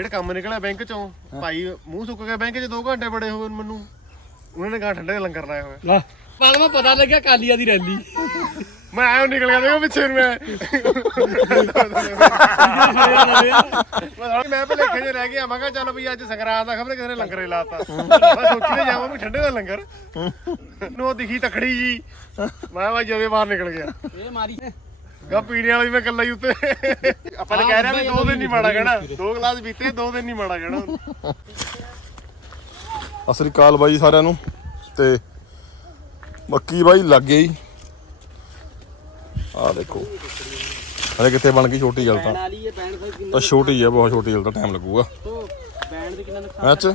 ਜਿਹੜੇ ਕੰਮ ਨਿਕਲਿਆ ਬੈਂਕ ਚੋਂ ਭਾਈ ਮੂੰਹ ਸੁੱਕ ਗਿਆ ਬੈਂਕ 'ਚ 2 ਘੰਟੇ ਬੜੇ ਹੋਏ ਮੈਨੂੰ। ਉਹਨਾਂ ਨੇ ਕਹਾ ਠੰਡੇ ਦੇ ਲੰਗਰ ਲਾਇਆ ਹੋਇਆ ਬਾਅਦ ਮੈਂ ਪਤਾ ਲੱਗਿਆ ਕਾਲੀਆ ਦੀ ਰੈਲੀ। ਮੈਂ ਆਇਆ ਨਿਕਲ ਗਿਆ ਦੇਖੋ ਪਿੱਛੇ ਨੂੰ ਮੈਂ ਮੈਂ ਪਹਿਲੇ ਖੇਜੇ ਰਹਿ ਗਿਆ ਮੈਂ ਕਿਹਾ ਚੱਲ ਵੀ ਅੱਜ ਸੰਗਰਾਂਦ ਦਾ ਖਬਰ ਕਿਸੇ ਨੇ ਲੰਗਰ ਹੀ ਲਾਤਾ ਮੈਂ ਸੋਚੀ ਤੇ ਜਾਵਾਂ ਵੀ ਠੰਡੇ ਦਾ ਲੰਗਰ। ਨੂੰ ਉਹ ਦਿਖੀ ਤਖੜੀ ਜੀ। ਮੈਂ ਵਾ ਜਦੇ ਬਾਹਰ ਨਿਕਲ ਗਿਆ। ਇਹ ਮਾਰੀ। ਗਾ ਪੀਣੇ ਵਾਲਾ ਮੈਂ ਇਕੱਲਾ ਹੀ ਉੱਤੇ? ਆਪਾਂ ਤਾਂ ਕਹਿ ਰਿਹਾ ਵੀ ਦੋ ਦਿਨ ਨਹੀਂ ਮਾੜਾ ਕਹਿਣਾ। ਦੋ ਗਲਾਸ ਪੀਤੇ ਦੋ ਦਿਨ ਨਹੀਂ ਮਾੜਾ ਕਹਿਣਾ। ਸਤਿ ਸ੍ਰੀ ਅਕਾਲ ਬਾਈ ਸਾਰਿਆਂ ਨੂੰ। ਤੇ ਮੱਕੀ ਬਾਈ ਲੱਗ ਗਈ। ਆ ਦੇਖੋ। ਹਲੇ ਕਿੱਥੇ ਬਣ ਗਈ ਛੋਟੀ ਗੱਲ ਤਾਂ। ਛੋਟੀ ਆ ਬਹੁਤ ਛੋਟੀ ਗੱਲ ਤਾਂ ਟਾਈਮ ਲੱਗੂਗਾ। ਬੈਂਡ ਦੇ ਕਿੰਨਾ ਨੁਕਸਾਨ ਮੈਚ?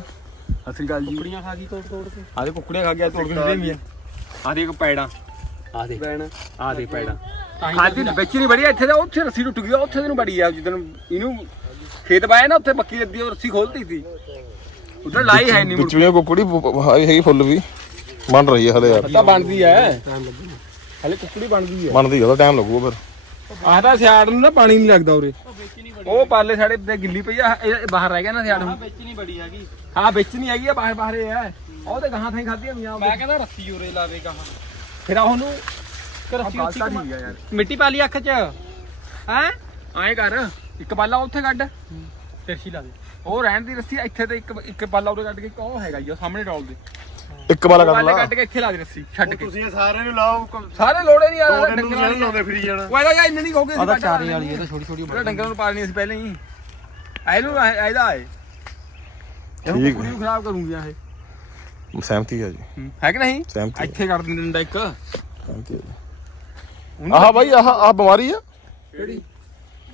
ਅਸਲੀ ਗੱਲ ਜੀ। ਕੁੜੀਆਂ ਖਾ ਗਈ ਤੋੜ ਤੋੜ ਕੇ ਆਦੇ ਕੁੱਕੜੀਆਂ ਖਾ ਗਿਆ ਤੋੜ ਕੇ ਮੀਆਂ ਆਦੇ ਇੱਕ ਪੈੜਾਂ। ਆ ਦੇ। ਬੈਣ। ਆਦੇ ਪੈੜਾਂ। ਤਾਂ ਹੀ ਖਾਦੀ ਵਿੱਚ ਨਹੀਂ ਬੜੀ ਇੱਥੇ ਤਾਂ ਉੱਥੇ ਰੱਸੀ ਟੁੱਟ ਗਈ ਉੱਥੇ ਨੂੰ ਬੜੀ ਆ ਜਿੱਦਣ ਇਹਨੂੰ ਖੇਤ ਪਾਇਆ ਨਾ ਉੱਥੇ ਮੱਕੀ ਲੱਦੀ ਉਹ ਰੱਸੀ ਖੋਲਤੀ ਸੀ। ਉਧਰ ਲਾਈ ਹੈ ਨਹੀਂ ਮੁੜ ਵਿਚਲੀਆਂ ਕੁਕੜੀ ਹਾਈ ਹੈਗੀ ਫੁੱਲ ਵੀ। ਬਣ ਰਹੀ ਹੈ ਹਲੇ ਯਾਰ। ਤਾਂ ਬਣਦੀ ਐ ਹਲੇ ਕੁੱਕੜੀ ਬਣਦੀ ਐ ਬਣਦੀ ਉਹਦਾ ਟਾਈਮ ਲੱਗੂਗਾ ਫਿਰ। ਆਹਦਾ ਸਿਆੜ ਨੂੰ ਨਾ ਪਾਣੀ ਨਹੀਂ ਲੱਗਦਾ ਉਰੇ। ਉਹ ਪਾਲੇ ਸਾਡੇ ਤੇ ਗਿੱਲੀ ਪਈ ਆ ਇਹ ਇਹ ਬਾਹਰ ਰਹਿ ਗਿਆ ਨਾ ਸਿਆੜ ਹੁਣ ਵਿੱਚ ਨਹੀਂ ਬੜੀ ਹੈਗੀ। ਹਾਂ ਵਿੱਚ ਨਹੀਂ ਹੈਗੀ ਆ ਬਾਹਰ ਬਾਹਰ ਇਹ ਆ ਉਹ ਤੇ ਗਾਹਾਂ ਥਾਈ ਖਾਧੀਆਂ ਮੀਆਂ ਮੈਂ ਕਹਿੰਦਾ ਰੱਸੀ ਉਰੇ ਲਾਵੇ ਕਹਾ ਫਿਰ ਆ ਉਹਨੂੰ ਕਿ ਰੱਸੀ ਉੱਚੀ ਗਲਤਾ ਠੀਕ ਆ ਯਾਰ। ਮਿੱਟੀ ਪਾ ਲਈ ਅੱਖ 'ਚ। ਹੈ? ਐਂ ਕਰ ਇੱਕ ਪਾਲਾ ਉੱਥੇ ਕੱਢ। ਤਿਰਛੀ ਲਾ ਦੇ। ਉਹ ਰਹਿਣ ਦੀ ਰੱਸੀ ਇੱਥੇ ਤੇ ਇੱਕ ਇੱਕ ਪਾਲਾ ਉਰੇ ਕੱਢ ਕੇ ਇੱਕ ਉਹ ਹੈਗਾ ਜੀ ਉਹ ਸਾਹਮਣੇ ਡੋਲ ਦੇ। ਇੱਕ ਵਾਲਾ ਕਰ ਪਾਲੇ ਲਾ। ਕੱਢ ਕੇ ਇੱਥੇ ਲਾ ਦੇ ਰੱਸੀ ਛੱਡ ਕੇ। ਤੁਸੀਂ ਸਾਰਿਆਂ ਨੂੰ ਲਾਓ ਸਾਰੇ ਲੋੜੇ ਨਹੀਂ ਦੋ ਆ ਦਿਨ ਨੂੰ ਲਾਉਂਦੇ ਫਿਰੀ ਜਾਣਾ ਉਹ ਇਹਦਾ ਯਾਰ ਇੰਨੇ ਨਹੀਂ ਕਹੋਗੇ ਆਦਾ ਚਾਰੇ ਵਾਲੀ ਇਹ ਤਾਂ ਛੋਟੀ ਛੋਟੀ ਉਹਦਾ ਡੰਗਰਾਂ ਨੂੰ ਪਾਲਣੀ ਸੀ ਪਹਿਲਾਂ ਹੀ। ਇਹਨੂੰ ਇਹਦਾ ਆਏ। ਇਹਨੂੰ ਠੀਕ। ਕੁਕੜੀ ਨੂੰ ਖਰਾਬ ਕਰੂੰਗੀਆਂ ਇਹ। ਸਹਿਮਤੀ ਹੈ ਜੀ। ਹੈ ਕਿ ਨਹੀਂ? ਸਹਿਮਤੀ ਹੈ, ਇੱਥੇ ਕਰ ਦਿੰਦੇ ਡੰਡਾ ਇੱਕ ਸਹਿਮਤੀ ਹੈ ਜੀ। ਆਹ ਬਾਈ ਆਹ ਆਹ ਬਿਮਾਰੀ ਆ। ਕਿਹੜੀ?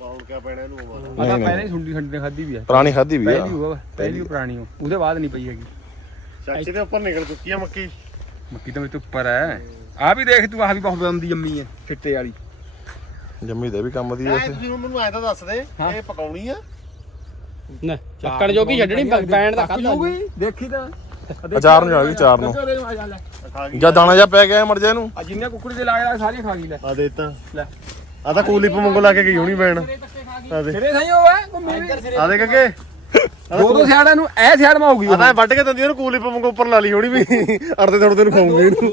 ਬਾਉਣ ਕਿਆ ਪੈਣਾ ਇਹਨੂੰ ਮਾਰ ਆ ਤਾਂ ਪਹਿਲਾਂ ਹੀ ਸੁੰਡੀ ਨੇ ਖਾਦੀ ਵੀ ਆ। ਪੁਰਾਣੀ ਖਾਦੀ ਵੀ ਆ। ਪਹਿਲੀ ਹੋਆ ਪਹਿਲੀ ਓ ਪੁਰਾਣੀ ਹੋ ਉਹਦੇ ਬਾਅਦ ਨਹੀਂ ਪਈ ਹੈਗੀ। ਚਾਚੇ ਦੇ ਉੱਪਰ ਨਿਕਲ ਚੁੱਕੀ ਆ ਮੱਕੀ। ਮੱਕੀ ਤਾਂ ਮੇਰੇ ਤੋਂ ਉੱਪਰ ਹੈ। ਆ ਵੀ ਦੇਖ ਤੂੰ ਆਹ ਵੀ ਬਹੁਤ ਬੰਦੀ ਜੰਮੀ ਹੈ ਚਿੱਟੇ ਵਾਲੀ। ਜੰਮੀ ਦੇ ਵੀ ਕੰਮ ਦੀ ਐ ਵੈਸੇ ਤੁਸੀਂ ਮੈਨੂੰ ਐ ਤਾਂ ਦੱਸ ਦੇ ਇਹ ਪਕਾਉਣੀ ਆ? ਨਾ ਚੱਕਣ ਜੋਗੀ ਛੱਡਣੀ ਬੈਂਡ ਦਾ ਕੱਲ ਦੇਖੀ ਤਾਂ। ਅਚਾਰ ਨੂੰ ਜਾਣੀ ਚਾਰ ਨੂੰ। ਖਾ ਗਈ ਜਾਂ ਦਾਣਾ ਜਾਂ ਪੈ ਗਿਆ ਮਰ ਜਾ ਇਹਨੂੰ ਆ ਜਿੰਨੇ ਕੁੱਕੜੀ ਦੇ ਲਾਇਆ ਸਾਰੀਆਂ ਖਾ ਗਈ ਲੈ। ਆ ਦੇ ਤਾਂ। ਲੈ। ਆ ਤਾਂ ਕੂਲੀ ਪੰਗੋ ਲਾ ਕੇ ਗਈ ਹੋਣੀ ਬੈਣ ਆ ਦੇ। ਸਿਰੇ ਸਹੀ ਹੋਵੇ ਘੁੰਮੀ ਵੀ ਆ ਦੇ ਕੱਕੇ। ਦੋ ਦੋ ਸਿਆੜਾਂ ਨੂੰ ਇਹ ਸਿਆੜ ਮਾ ਹੋਊਗੀ ਆ ਤਾਂ ਵੱਢ ਕੇ ਦਿੰਦੀ ਉਹਨੂੰ ਕੂਲੀ ਪੰਗੋ ਉੱਪਰ ਲਾ ਲਈ ਹੋਣੀ ਵੀ। ਅੜਦੇ ਥੋੜਦੇ ਨੂੰ ਖਾਉਂਗੇ ਇਹਨੂੰ।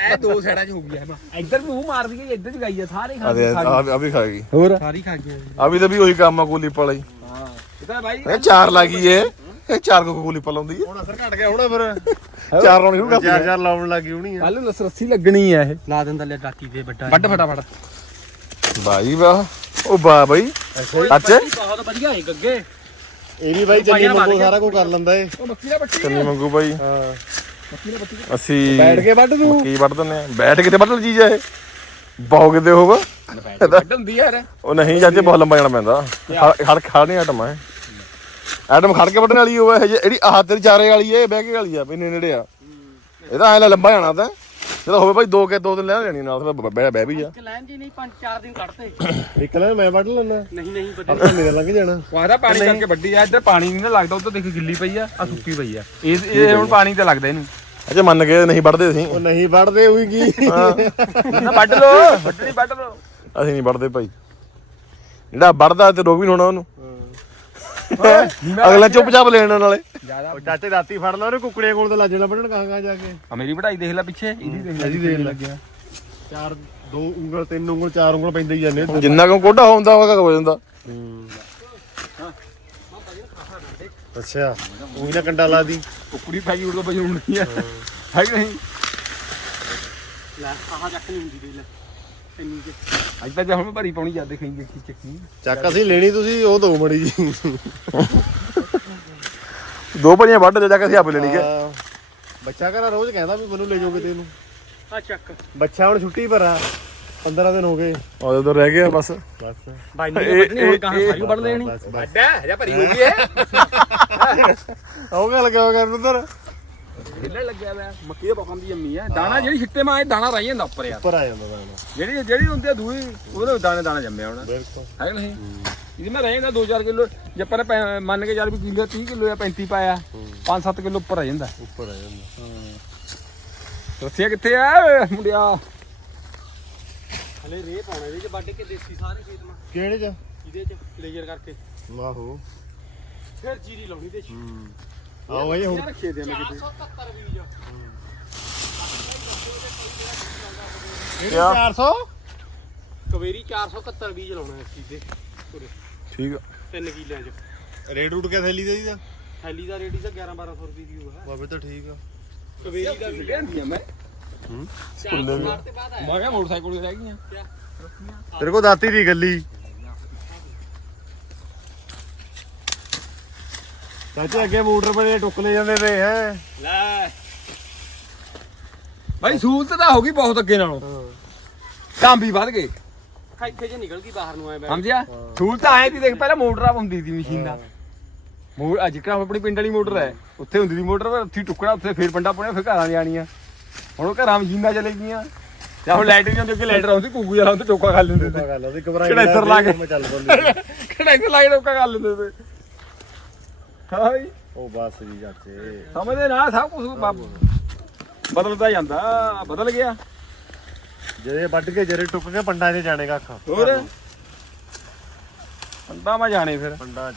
ਇਹ ਦੋ ਸਿਆੜਾਂ ਚ ਹੋ ਗਈ ਹੈ ਇੱਧਰ ਵੀ ਮੂੰਹ ਮਾਰਦੀ ਗਈ ਇੱਧਰ ਵੀ ਗਈ ਆ ਸਾਰੇ ਖਾ ਆ ਦੇ ਗਈ ਆ ਵੀ ਖਾ ਗਈ। ਹੋਰ? ਸਾਰੀ ਖਾ ਗਈ ਆ ਵੀ ਤਾਂ ਵੀ ਉਹੀ ਕੰਮ ਆ ਕੂਲੀ ਪਾਲਾ ਹੀ। ਹਾਂ ਇਹ ਤਾਂ ਭਾਈ ਇਹ ਚਾਰ ਲੱਗੀ ਏ। ਇਹ ਚਾਰ ਕੋ ਕੂਲੀ ਪਾ ਲਾਉਂਦੀ ਏ ਹੁਣ ਅਸਰ ਘਟ ਗਿਆ ਹੋਣਾ ਫਿਰ। ਚਾਰ ਲਾਉਣੀ ਸ਼ੁਰੂ ਚਾਰ ਕਰ ਚਾਰ ਲਾਉਣ ਲੱਗੀ ਹੋਣੀ ਆ। ਕੱਲ ਨੂੰ ਰੱਸੀ ਲੱਗਣੀ ਆ ਇਹ। ਲਾ ਦਿੰਦਾ ਲੈ ਰਾਤੀ ਦੇ ਵੱਡਾ ਵੱਡ ਫਟਾਫਟ। ਬਾਈ ਵਾਹ। ਉਹ ਬਾ ਬਾਈ। ਅੱਛੇ ਬਹੁਤ ਵਧੀਆ ਹੈ ਗੱਗੇ। ਇਹ ਵੀ ਬਾਈ ਚੰਨੀ ਮੰਗੋ ਸਾਰਾ ਕੁਝ ਕਰ ਲੈਂਦਾ ਏ ਉਹ ਮੱਕੀ ਦਾ ਬੱਟੀ ਚੰਨੀ ਮੰਗੂ ਬਾਈ। ਹਾਂ। ਅਸੀਂ ਬੈਠ ਕੇ ਵੱਢ ਦੂੰ। ਕੀ ਵੱਢ ਦਿੰਦੇ ਆ? ਬੈਠ ਕੇ ਤੇ ਵੱਢ ਲਈ ਚੀਜ਼ ਆ ਇਹ। ਬਹੁ ਕਿਤੇ ਹੋਗਾ ਵੱਢ ਹੁੰਦੀ ਆ ਯਾਰ। ਉਹ ਨਹੀਂ ਜਾਂਦੇ ਬਹੁਤ ਲੰਬਾ ਜਾਣਾ ਪੈਂਦਾ। ਖੜ- ਖੜ ਖੜ ਨਹੀਂ ਆਟਮ ਹੈ ਆਟਮ ਖੜ ਕੇ ਵੱਢਣ ਵਾਲੀ ਉਹ ਹੈ ਜਿਹੜੀ ਆਹ ਤੇਰੀ ਚਾਰੇ ਵਾਲੀ ਏ ਬਹਿ ਕੇ ਵਾਲੀ ਆ ਵੀ ਨੇੜੇ ਆ। ਇਹਦਾ ਐ ਲੰਬਾ ਜਾਣਾ ਤਾਂ। ਜਦੋਂ ਹੋਵੇ ਭਾਈ ਦੋ ਕੇ ਦੋ ਦਿਨ ਲੈ ਲੈਣੀ ਨਾਲ ਫਿਰ ਬਹਿ ਬਹਿ ਵੀ ਜਾ ਲੈਣ ਜੀ ਨਹੀਂ ਪੰਜ ਚਾਰ ਦਿਨ ਕੱਢਤੇ। ਇੱਕ ਲੈ ਮੈਂ ਵੱਢ ਲੈਣਾ ਨਹੀਂ ਨਹੀਂ ਆਪਣਾ ਮੇਰੇ ਲੰਘ ਜਾਣਾ। ਵਾਦਾ ਪਾਣੀ ਕਰਕੇ ਵੱਡੀ ਆ ਇੱਧਰ ਪਾਣੀ ਨਹੀਂ ਨਾ ਲੱਗਦਾ ਉਧਰ ਦੇਖ ਗਿੱਲੀ ਪਈ ਆ ਆ ਸੁੱਕੀ ਪਈ ਆ। ਇਹ ਇਹ ਹੁਣ ਪਾਣੀ ਤੇ ਲੱਗਦਾ ਇਹਨੂੰ। ਅੱਛਾ ਮੰਨ ਕੇ ਨਹੀਂ ਵੱਢਦੇ ਅਸੀਂ। ਉਹ ਨਹੀਂ ਵੱਢਦੇ ਹੋਈ ਕੀ? ਨਾ ਵੱਢ ਲੋ ਵੱਢਣੀ ਵੱਢ ਲੋ ਅਸੀਂ ਨਹੀਂ ਵੱਢਦੇ ਭਾਈ। ਜਿਹੜਾ ਵੱਢਦਾ ਤੇ ਰੋਗ ਵੀ ਹੋਣਾ ਉਹਨੂੰ। ਅਗਲਾ ਚੁੱਪਚਾਪ ਲੈਣ ਨਾਲੇ। ਜ਼ਿਆਦਾ ਉਹ ਚਾਚੇ ਰਾਤੀ ਫੜ ਲਾ ਉਹਨੇ ਕੁੱਕੜੀਆਂ ਕੋਲ ਤੇ ਲੱਜਣਾ ਕਹਾਂ ਕਹਾਂ ਜਾ ਕੇ। ਆ ਮੇਰੀ ਵਢਾਈ ਦੇਖ ਲੈ ਪਿੱਛੇ ਇਹਦੀ ਦੇਖ ਲੈ ਇਹਦੀ ਦੇਖ ਲੱਗਿਆ। ਚਾਰ ਦੋ ਉਂਗਲ ਤਿੰਨ ਉਂਗਲ ਚਾਰ ਉਂਗਲ ਪੈਂਦੇ ਹੀ ਜਾਂਦੇ ਜਿੰਨਾ ਕੁ ਕੋਡਾ ਹੁੰਦਾ ਹੋਗਾ ਹੋ ਜਾਂਦਾ। ਅੱਛਾ ਉਹੀ ਨਾ ਕੰਡਾ ਲਾ ਦੀ। ਕੁਕੜੀ ਗਈ ਉੜ ਤੋਂ ਬਜੂਣੀ ਹੈ। ਕਿ ਨਹੀਂ? ਲੈ ਆਹ ਚੱਕ ਨਹੀਂ ਹੁੰਦੀ ਦੇ ਲੈ। ਇੰਨੀ ਕਿ ਅੱਜ ਤਾਂ ਜੇ ਹੁਣ ਮੈਂ ਭਰੀ ਪਾਉਣੀ ਜਦ ਦੇਖਾਂਗੇ ਕੀ ਚੱਕੀ। ਚੱਕ ਅਸੀਂ ਲੈਣੀ ਤੁਸੀਂ ਉਹ ਦੋ ਮੜੀ ਜੀ। ਦੋ ਭਰੀਆਂ ਵੱਢ ਦੇ ਜਾ ਕੇ ਅਸੀਂ ਆਪੇ ਲੈਣੀ ਕਿ। ਹਾਂ। ਬੱਚਾ ਘਰ ਰੋਜ਼ ਕਹਿੰਦਾ ਵੀ ਮੈਨੂੰ ਲੈ ਜਾਓ ਕਿਤੇ ਨੂੰ। ਆ ਚੱਕ। ਬੱਚਾ ਹੁਣ ਛੁੱਟੀ ਪਰ ਆ 15 ਦਿਨ ਹੋ ਗਏ। ਉਹ ਉਧਰ ਰਹਿ ਗਿਆ ਬਸ। ਬਸ। ਬਾਈ ਨੇ ਵੱਢਣੀ ਹੁਣ ਕਹਾਂ ਸਾਰੀ ਵੱਢ ਲੈਣੀ ਬਸ ਬਸ। ਵੱਡਾ ਜਾਂ ਭਰੀ ਹੋ ਗਈ ਹੈ ਉਹ ਗੱਲ ਕਿਉਂ ਕਰਨ ਉਧਰ? ਹਿੱਲਣ ਲੱਗਿਆ ਵਾ ਮੱਕੀ ਦੇ ਪਕਾਉਣ ਦੀ ਜੰਮੀ ਆ। ਦਾਣਾ ਜਿਹੜੀ ਛਿੱਟੇ ਮਾਂ ਇਹ ਦਾਣਾ ਰਹਿ ਜਾਂਦਾ ਉੱਪਰ ਯਾਰ ਉੱਪਰ ਆ ਜਾਂਦਾ ਦਾਣਾ। ਜਿਹੜੀ ਜਿਹੜੀ ਹੁੰਦੀ ਆ ਦੂਈ ਉਹਦੇ ਦਾਣੇ ਦਾਣਾ ਜੰਮਿਆ ਹੋਣਾ। ਬਿਲਕੁਲ। ਹੈ ਕਿ ਨਹੀਂ? ਇਹਦੇ ਮੈਂ ਰਹਿ ਜਾਂਦਾ 2-4 ਕਿਲੋ ਜੇ ਆਪਾਂ ਨੇ ਪੈ- ਮੰਨ ਕੇ ਚੱਲ ਵੀ ਕਿਲੋ 30 ਕਿਲੋ ਜਾਂ 35 ਪਾਇਆ 5-7 ਕਿਲੋ ਉੱਪਰ ਆ ਜਾਂਦਾ। ਉੱਪਰ ਆ ਜਾਂਦਾ। ਰੱਸਿਆ ਕਿੱਥੇ ਆ ਮੁੰਡਿਆ? ਹਲੇ ਰੇ ਪਾਉਣਾ ਇਹਦੇ ਚ ਵੱਢ ਕੇ ਦੇਸੀ ਸਾਰੇ ਖੇਤ ਮਾ। ਕਿਹੜੇ ਚ? ਇਹਦੇ ਚ ਲੇਜ਼ਰ ਕਰਕੇ। ਆਹੋ। ਫਿਰ ਜੀਰੀ ਲਾਉਣੀ ਤੇ ਆਓ ਬਾਈ ਹੁਣ ਰੱਖੇ ਦੇ ਮੈਂ ਕਿਤੇ 470 ਬੀਜ ਇਹ 400 ਕਵੇਰੀ 471 ਬੀਜ ਲਾਉਣਾ ਇਸ ਚੀਜ਼ ਦੇ ਪੂਰੇ ਠੀਕ ਆ 3 ਕਿੱਲਿਆਂ ਚ ਰੇਡ ਰੂਟ ਕੇ ਥੈਲੀ ਦੇ ਦਾ ਥੈਲੀ ਦਾ ਰੇਟ ਹੀ ਤਾਂ 11 1200 ਰੁਪਏ ਦੀ ਹੋਇਆ ਬਾਬੇ ਤਾਂ ਠੀਕ ਆ ਕਵੇਰੀ ਦਾ ਵੀ ਲੈਂਦੀ ਆ ਮੈਂ ਭੁੱਲੇ ਵੀ ਤੇ ਬਾਅਦ ਆਇਆ ਮੈਂ ਕਿਹਾ ਮੋਟਰਸਾਈਕਲ ਤੇ ਰਹਿ ਗਈਆਂ ਤੇਰੇ ਕੋ ਦਾਤੀ ਦੀ ਗੱਲੀ ਚਾਚੇ ਅੱਗੇ ਮੋਟਰ ਬੜੇ ਟੁੱਕਲੇ ਜਾਂਦੇ ਤੇ ਹੈ। ਲੈ। ਭਾਈ ਸਹੂਲਤ ਤਾਂ ਹੋ ਗਈ ਬਹੁਤ ਅੱਗੇ ਨਾਲੋਂ। ਕੰਮ ਵੀ ਵੱਧ ਗਏ ਇੱਥੇ ਜੇ ਨਿਕਲ ਗਈ ਬਾਹਰ ਨੂੰ ਆਏ ਬੈਠ ਸਮਝਿਆ? ਸਹੂਲਤ ਆਏ ਦੀ ਦੇਖ ਪਹਿਲਾਂ ਮੋਟਰ ਆ ਹੁੰਦੀ ਸੀ ਮਸ਼ੀਨ ਦਾ। ਮੋਟਰ ਅੱਜ ਕੱਲ੍ਹ ਆਪਣੀ ਪਿੰਡ ਵਾਲੀ ਮੋਟਰ ਹੈ। ਉੱਥੇ ਹੁੰਦੀ ਸੀ ਮੋਟਰ ਪਰ ਉੱਥੇ ਹੀ ਟੁਕੜਾ ਉੱਥੇ ਫੇਰ ਪੰਡਾ ਪੁਣਿਆ ਫਿਰ ਘਰਾਂ ਜਾਣੀਆਂ ਹੁਣ ਉਹ ਘਰਾਂ ਮਸ਼ੀਨਾਂ ਚਲੇ ਗਈਆਂ। ਜਾਂ ਹੁਣ ਲਾਈਟ ਨਹੀਂ ਹੁੰਦੀ ਕਿ ਲਾਈਟ ਆਉਂਦੀ ਕੁੱਗੂ ਜਿਹਾ ਹੁੰਦੀ ਟੋਕਾ ਖਾ ਲੈਂਦੇ ਘਬਰਾਈ ਕਿਹੜਾ ਇੱਧਰ ਲਾ ਕੇ? ਚੱਲ ਬੰਦੇ ਕਿਹੜਾ ਇੱਥੇ ਲਾਈਟ ਟੋਕਾ ਖਾ ਲੈਂਦੇ ਤੇ। ਹਾਂ ਬਈ ਉਹ ਬਸ ਜੀ ਚਾਚੇ। ਸਮਝਦੇ ਨਾ ਸਭ ਕੁਝ ਬਦਲਦਾ ਜਾਂਦਾ ਬਦਲ ਗਿਆ। ਜਿਹੜੇ ਵੱਢ ਕੇ ਜਰੇ ਟੁੱਕ ਕੇ ਪੰਡਾਂ 'ਚ ਜਾਣੇ ਕੱਖ। ਹੋਰ? ਪੰਡਾ ਮੈਂ ਜਾਣੇ ਫਿਰ। ਪੰਡਾਂ 'ਚ।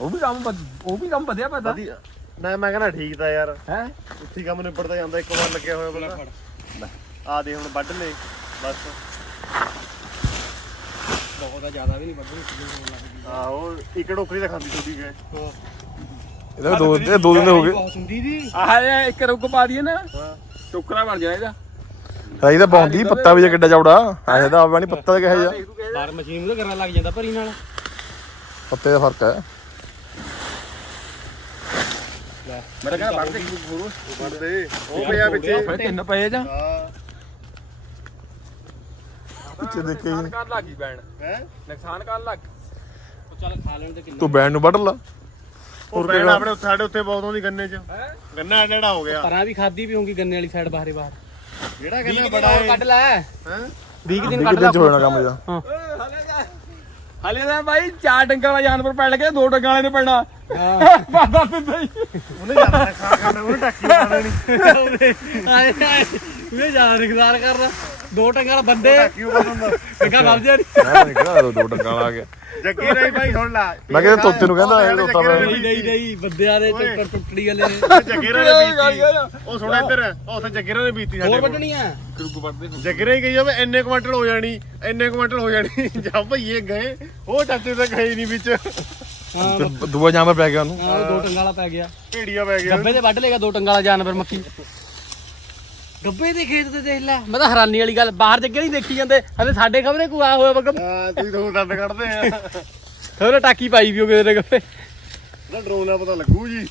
ਉਹ ਵੀ ਕੰਮ ਵਧ- ਉਹ ਵੀ ਕੰਮ ਵਧਿਆ ਪਤਾ ਵਧੀਆ। ਨਾ ਮੈਂ ਕਹਿੰਦਾ ਠੀਕ ਤਾਂ ਯਾਰ। ਹੈ? ਉੱਥੇ ਹੀ ਕੰਮ ਨਿਬੜਦਾ ਜਾਂਦਾ ਇੱਕ ਵਾਰ ਲੱਗਿਆ ਹੋਇਆ ਬੰਦਾ। ਲੈ, ਆ ਦੇ ਹੁਣ ਵੱਢ ਲੈ ਬਸ। ਬਹੁਤ ਜ਼ਿਆਦਾ ਵੀ ਨਹੀਂ ਵੱਧਣੀ ਆਹੋ ਇੱਕ ਟੋਕਰੀ ਤਾਂ ਖਾਂਦੀ ਟੁੱਟੀ ਗਏ। ਇਹਦਾ ਦੋ ਇਹ ਦੋ ਦਿਨ ਹੋ ਗਏ। ਦੀ। ਆਹ ਇਹ ਇੱਕ ਰੁੱਕ ਪਾ ਦਈਏ ਨਾ ਟੋਕਰਾ ਬਣ ਇਹਦਾ। ਰਾਈ ਤਾਂ ਬੌਂਦੀ ਪੱਤਾ ਵੀ ਜੇ ਕਿੱਡਾ ਚੌੜਾ। ਪੱਤਾ ਦਾ ਕਿਹੋ ਜਿਹਾ ਦੇਖ ਤੂੰ ਕਹਿ ਬਾਹਰ ਮਸ਼ੀਨ ਨੂੰ ਤਾਂ ਕਰਨ ਲੱਗ ਜਾਂਦਾ ਭਰੀ ਨਾਲ। ਪੱਤੇ ਦਾ ਫ਼ਰਕ ਹੈ। ਮੇਰਾ ਕਹਿੰਦਾ ਦੇ ਗੁਰੂ ਵੱਢ ਦੇ। ਉਹ ਪਿਆ ਪਿੱਛੇ। ਫਿਰ ਤਿੰਨ ਪਏ ਜਾਂ? ਹਾਂ। ਪਿੱਛੇ ਦੇਖੇ ਨੁਕਸਾਨ ਕਰਨ ਲੱਗੀ ਬੈਣ ਹੈ? ਨੁਕਸਾਨ ਕਰਨ ਲੱਗ ਚੱਲ ਖਾ ਲੈਣ ਤੇ ਕਿੰਨਾ ਤੂੰ ਬੈਂਡ ਨੂੰ ਵੱਢ ਲਾ। ਉਹ ਬੈਣ ਆਪਣੇ ਉੱਥੇ- ਸਾਡੇ ਉੱਤੇ ਬਹੁਤ ਆਉਂਦੀ ਗੰਨੇ 'ਚ। ਗੰਨਾ ਡੇੜਾ ਹੋ ਗਿਆ। ਪਰਾਂ ਵੀ ਖਾਦੀ ਵੀ ਹੋਊਗੀ ਗੰਨੇ ਵਾਲੀ ਸਾਈਡ ਬਾਹਰੇ ਬਾਹਰ। ਜਿਹੜਾ 20 ਗੰਨਾ ਦਿਨ ਬੜਾ ਕੱਢ ਲੈ। ਹੈ? 20 ਦਿਨ ਕੱਢ ਲੈ ਜਾਣਾ ਕੰਮ ਜਾ ਹਾਂ। ਹਲੇ ਦਾ ਹਲੇ ਦਾ ਭਾਈ ਚਾਰ ਡੰਗਾਂ ਵਾਲਾ ਜਾਨਵਰ ਪੈਣ ਕੇ ਦੋ ਡੰਗਾਂ ਵਾਲੇ ਨੇ ਪੈਣਾ। ਹਾਂ। ਬਾਬਾ ਦਿੰਦਾ ਹੀ ਉਹਨੇ ਜਾਣਾ ਖਾ ਖਾਣਾ ਉਹਨੇ ਟੱਕੀ ਪਾਣਾ ਨਹੀਂ ਆਏ ਆਏ। ਇਹ ਜਾ ਰਿਗਜ਼ਾਰ ਕਰਦਾ। ਦੋ ਟੰਗਾਂ ਵਾਲਾ ਬੰਦੇ। ਟੱਕੀ ਉਹ ਹੁੰਦਾ ਟੰਗਾ ਮੈਂ ਨਹੀਂ ਕਿਹਾ ਦੋ ਦੋ ਡੰਗਾਂ ਵਾਲਾ ਆ ਗਿਆ। ਜੱਗੀ ਨਹੀਂ ਭਾਈ ਸੁਣ ਲੈ। ਮੈਂ ਕਿਹਾ ਤੋਤੇ ਨੂੰ ਕਹਿੰਦਾ ਇਹ ਤੋਤਾ ਨਹੀਂ ਨਹੀਂ ਨਹੀਂ ਬੰਦਿਆਂ ਦੇ। ਚੱਕਰ ਟੁੱਟੜੀ ਵਾਲੇ ਨੇ। ਜੱਗੇਰਾ ਨੇ ਬੀਤੀ ਉਹ ਸੁਣ ਇੱਧਰ ਉਹ ਉੱਥੇ ਜੱਗੇਰਾ ਨੇ ਬੀਤੀ ਸਾਡੇ ਹੋਰ ਕੋਲ। ਵੱਢਣੀਆਂ? ਕਿਰਕੂ ਵੱਢਦੇ ਜੱਗੇਰਾ ਹੀ ਕਹੀ ਜਾਵੇ ਇੰਨੇ ਕੁਆਂਟਲ ਹੋ ਜਾਣੀ ਇੰਨੇ ਕੁਆਂਟਲ ਹੋ ਜਾਣੀ। ਜਾਂ ਭਈਏ ਗਏ ਉਹ ਚਾਚੇ ਤਾਂ ਗਏ ਨਹੀਂ ਵਿੱਚ। ਦੂਆ ਜਾਮਰ ਪੈ ਗਿਆ ਉਹਨੂੰ। ਦੋ ਟੰਗਾਂ ਵਾਲਾ ਪੈ ਗਿਆ। ਢੇੜੀਆਂ ਪੈ ਗਈਆਂ ਗੱਬੇ ਤੇ ਵੱਢ ਲੇਗਾ ਦੋ ਟੰਗਾਂ ਵਾਲਾ ਜਾਨਵਰ ਮੱਕੀ ਗੱਬੇ ਦੇ ਖੇਤ ਤੇ ਦੇਖ ਲੈ। ਮੈਂ ਤਾਂ ਹੈਰਾਨੀ ਵਾਲੀ ਗੱਲ ਬਾਹਰ ਜੱਗੇ ਨਹੀਂ ਦੇਖੀ ਜਾਂਦੇ। ਹਲੇ ਸਾਡੇ ਖਬਰੇ ਕੋਈ ਆ ਹੋਇਆ ਬਗਮ ਹਾਂ ਤੁਸੀਂ ਦੋ ਦੰਦ ਕੱਢਦੇ ਆ। ਖਬਰੇ ਟਾਕੀ ਪਾਈ ਵੀ ਹੋ ਕਿਸੇ ਦੇ ਡਰੋਨ ਦਾ ਪਤਾ ਲੱਗੂ ਜੀ।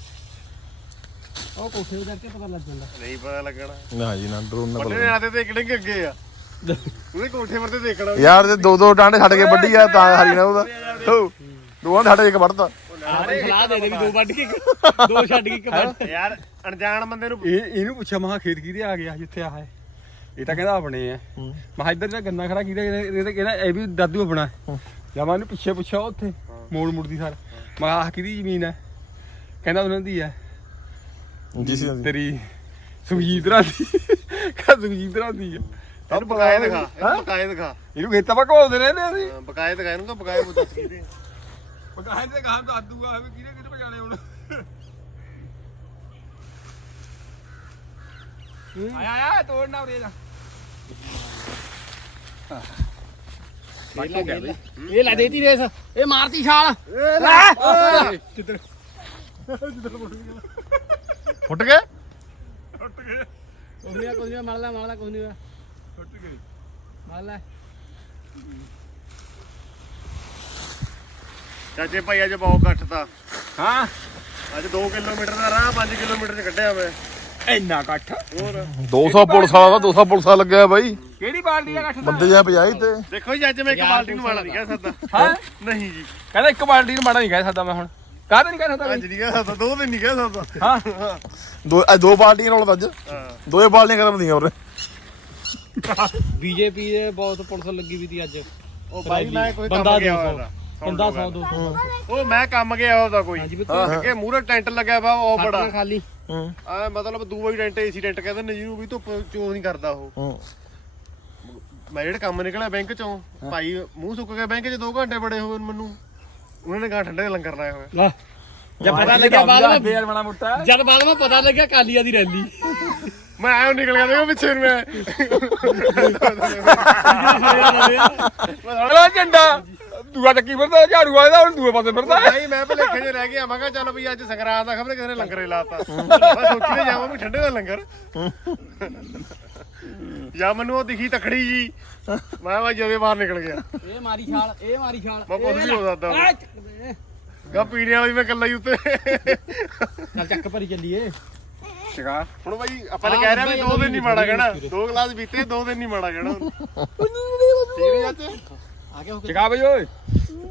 ਉਹ ਕੋਠੇ ਤੇ ਜਾ ਕੇ ਪਤਾ ਲੱਗ ਜਾਂਦਾ। ਨਹੀਂ ਪਤਾ ਲੱਗਣਾ। ਨਾ ਜੀ ਨਾ ਡਰੋਨ ਨਾ ਵੱਡੇ ਆਦੇ ਤੇ ਕਿਹੜੇ ਕਿ ਅੱਗੇ ਆ। ਉਹਦੇ ਕੋਠੇ ਪਰ ਤੇ ਦੇਖਣਾ। ਯਾਰ ਤੇ ਦੋ ਦੋ ਡਾਂਡੇ ਛੱਡ ਕੇ ਵੱਢੀ ਆ ਤਾਂ ਹਰੀ ਨਾ ਉਹਦਾ। ਹੋ। ਦੋਵਾਂ ਛੱਡ ਕੇ ਵੱਢਦਾ ਸਾਰੇ ਸਲਾਹ ਦੇ ਦੇ ਵੀ ਦੋ ਵੱਢ ਕੇ ਇੱਕ, ਦੋ ਛੱਡ ਕੇ ਇੱਕ ਵੱਢ। ਯਾਰ ਅਣਜਾਣ ਬੰਦੇ ਨੂੰ ਇਹ ਇਹਨੂੰ ਪੁੱਛਿਆ ਮਹਾ ਖੇਤ ਕਿਹਦੇ ਆ ਗਿਆ ਜਿੱਥੇ ਆ ਹੈ ਇਹ ਤਾਂ ਕਹਿੰਦਾ ਆਪਣੇ ਆ। ਮਹਾ ਇੱਧਰ ਜਿਹੜਾ ਗੰਨਾ ਖੜਾ ਕਿਹਦਾ ਇਹ ਤਾਂ ਕਹਿੰਦਾ ਇਹ ਵੀ ਦਾਦੂ ਆਪਣਾ। ਹੈ। ਜਾਂ ਮੈਂ ਇਹਨੂੰ ਪਿੱਛੇ ਪੁੱਛਿਆ ਉੱਥੇ ਮੋੜ ਮੁੜਦੀ ਸਰ। ਮੈਂ ਆਹ ਕਿਹਦੀ ਜ਼ਮੀਨ ਹੈ ਕਹਿੰਦਾ ਉਹਨਾਂ ਦੀ ਹੈ ਜੀ ਸੀ ਤੇਰੀ ਸੁਖਜੀਤ ਰਾਂ ਦੀ ਕਹਿੰਦਾ ਸੁਖਜੀਤ ਰਾਂ ਦੀ ਹੈ ਇਹਨੂੰ ਬਕਾਏ ਦਿਖਾ ਇਹਨੂੰ ਬਕਾਏ ਦਿਖਾ। ਇਹਨੂੰ ਖੇਤਾਂ ਪਾ ਘੋਲਦੇ ਰਹਿੰਦੇ ਅਸੀਂ ਹਾਂ, ਬਕਾਏ ਦਿਖਾ ਇਹਨੂੰ ਕਿ ਬਕਾਏ ਉਹ ਦੱਸ ਕਿਹਦੇ ਆ। ਪਕਾਏ ਤੇ ਗਾਂ ਦਾਦੂ ਆ ਵੀ ਕਿਹਦੇ ਕਿਹਦੇ ਪਜਾਣੇ ਹੁਣ? ਆਇਆ ਆਇਆ ਤੋੜ ਨਾ ਉਰੇ ਜਾ। ਇਹ ਲੈ ਦੇਤੀ ਰੇਸ। ਇਹ ਮਾਰਤੀ ਛਾਲ। ਫੁੱਟ ਗਏ? ਕੋਈ ਨਹੀਂ ਕੋਈ ਨਹੀਂ ਮਰ ਲੈ ਮਰ ਲੈ ਕੋਈ ਨਹੀਂ ਮਰ ਲੈ। ਚਾਚੇ ਭਾਈ ਅੱਜ ਬਹੁਤ ਘੱਟ ਤਾ। ਹਾਂ? ਅੱਜ 2 ਕਿਲੋਮੀਟਰ ਦਾ ਰਾਹ 5 ਕਿਲੋਮੀਟਰ ਚ ਕੱਢਿਆ ਮੈਂ। ਇੰਨਾ ਇਕੱਠ ਹੋਰ? 200 ਪੁਲਿਸ ਵਾਲਾ ਦਾ 200 ਪੁਲਿਸ ਵਾਲਾ ਲੱਗਿਆ ਬਾਈ। ਕਿਹੜੀ ਬਾਲਟੀ ਦਾ ਇਕੱਠ ਦਾ ਬੰਦੇ ਜਾਂ 50 ਤੇ। ਦੇਖੋ ਜੀ ਅੱਜ ਮੈਂ ਇੱਕ ਬਾਲਟੀ ਨੂੰ ਮਾੜਾ ਨਹੀਂ ਕਹਿ ਸਕਦਾ। ਹਾਂ? ਨਹੀਂ ਜੀ। ਕਹਿੰਦਾ ਇੱਕ ਬਾਲਟੀ ਨੂੰ ਮਾੜਾ ਨਹੀਂ ਕਹਿ ਸਕਦਾ ਮੈਂ ਹੁਣ। ਕਾਹਦੇ ਨਹੀਂ ਕਹਿ ਸਕਦਾ ਅੱਜ ਨਹੀਂ ਕਹਿ ਸਕਦਾ ਦੋ ਦਿਨ ਨਹੀਂ ਕਹਿ ਸਕਦਾ। ਹਾਂ। ਦੋ ਅੱਜ ਦੋ ਬਾਲਟੀਆਂ ਰੋਲ ਅੱਜ। ਦੋਏ ਬਾਲਟੀਆਂ ਗਰਮ ਦੀਆਂ ਉਰੇ। ਬੀਜੇਪੀ ਦੇ ਬਹੁਤ ਪੁਲਿਸ ਲੱਗੀ ਵੀ ਦੀ ਅੱਜ। ਉਹ ਬਾਈ ਮੈਂ ਕੋਈ ਬੰਦਾ ਕੰਮ ਗਿਆ 200 ਹੋਇਆ ਬੰਦਾ 100 200 ਉਹ ਮੈਂ ਕੰਮ ਗਿਆ ਉਹਦਾ ਕੋਈ। ਹਾਂਜੀ ਬਿੱਤੂ ਅੱਗੇ ਮੂਹਰੇ ਟੈਂਟ ਲੱਗਿਆ ਵਾ ਉਹ ਬੜਾ। ਖਾਲੀ। ਹੂੰ। ਆ ਮਤਲਬ ਹੀ ਟੈਂਟ ਏਸੀ ਟੈਂਟ ਕਹਿੰਦੇ ਨੇ ਜਿਹਨੂੰ ਵੀ ਧੁੱਪ ਚੋਂ ਨਹੀਂ ਕਰਦਾ ਉਹ। ਹੂੰ। ਮੈਂ ਜਿਹੜਾ ਕੰਮ ਨਿਕਲਿਆ ਬੈਂਕ ਚੋਂ ਭਾਈ ਮੂੰਹ ਸੁੱਕ ਗਿਆ ਬੈਂਕ 'ਚ 2 ਘੰਟੇ ਬੜੇ ਹੋਏ ਮੈਨੂੰ। ਉਹਨਾਂ ਨੇ ਗਾਂ ਠੰਡੇ ਦੇ ਲੰਗਰ ਲਾਏ ਹੋਏ। ਲਾ ਜਦ ਪਤਾ ਲੱਗਿਆ ਬਾਅਦ ਵਿੱਚ ਯਾਰ ਬਣਾ ਮੋਟਾ। ਜਦ ਬਾਅਦ ਵਿੱਚ ਪਤਾ ਲੱਗਿਆ ਕਾਲੀਆ ਦੀ ਰੈਲੀ। ਮੈਂ ਆਇਆ ਨਿਕਲ ਗਿਆ ਦੇਖੋ ਪਿੱਛੇ ਨੂੰ ਮੈਂ। ਹਲੋ ਝੰਡਾ। ਦੂਆ ਚੱਕੀ ਫਿਰਦਾ ਝਾੜੂ ਵਾਲੇ ਦਾ ਹੁਣ ਦੂਏ ਪਾਸੇ ਫਿਰਦਾ। ਨਹੀਂ ਮੈਂ ਭਲੇਖੇ 'ਚ ਰਹਿ ਗਿਆ ਮੈਂ ਕਿਹਾ ਚੱਲ ਵੀ ਅੱਜ ਸੰਗਰਾਂਦ ਦਾ ਖਬਰ ਕਿਸੇ ਨੇ ਲੰਗਰ ਲਾਤਾ ਮੈਂ ਸੋਚੀ ਤੇ ਜਾਵਾਂ ਵੀ ਠੰਡੇ ਦਾ ਲੰਗਰ। ਜਾਂ ਮੈਨੂੰ ਉਹ ਦਿਖੀ ਤਖੜੀ ਜੀ। ਮੈਂ ਵਾ ਜਦੇ ਬਾਹਰ ਨਿਕਲ ਗਿਆ। ਇਹ ਮਾਰੀ ਛਾਲ ਇਹ ਮਾਰੀ ਛਾਲ। ਮੈਂ ਕੁਛ ਵੀ ਹੋ ਸਕਦਾ ਆ, ਚੱਕ ਦੇ। ਗਾ ਪੀਣੇ ਵਾਲੀ ਮੈਂ ਇਕੱਲਾ ਹੀ ਉੱਤੇ। ਚੱਲ ਚੱਕ ਭਰੀ ਚੱਲੀਏ। ਚਕਾ ਹੁਣ ਬਾਈ ਆਪਾਂ ਨੇ ਕਹਿ ਰਿਹਾ ਵੀ ਦੋ ਦਿਨ ਨਹੀਂ ਮਾੜਾ ਕਹਿਣਾ। ਦੋ ਗਲਾਸ ਪੀਤੇ ਦੋ ਦਿਨ ਨਹੀਂ ਮਾੜਾ ਕਹਿਣਾ। ਠੀਕ ਹੈ ਚਾਚੇ ਆ ਗਿਆ ਹੋ ਚਕਾ ਬਈ ਓਏ।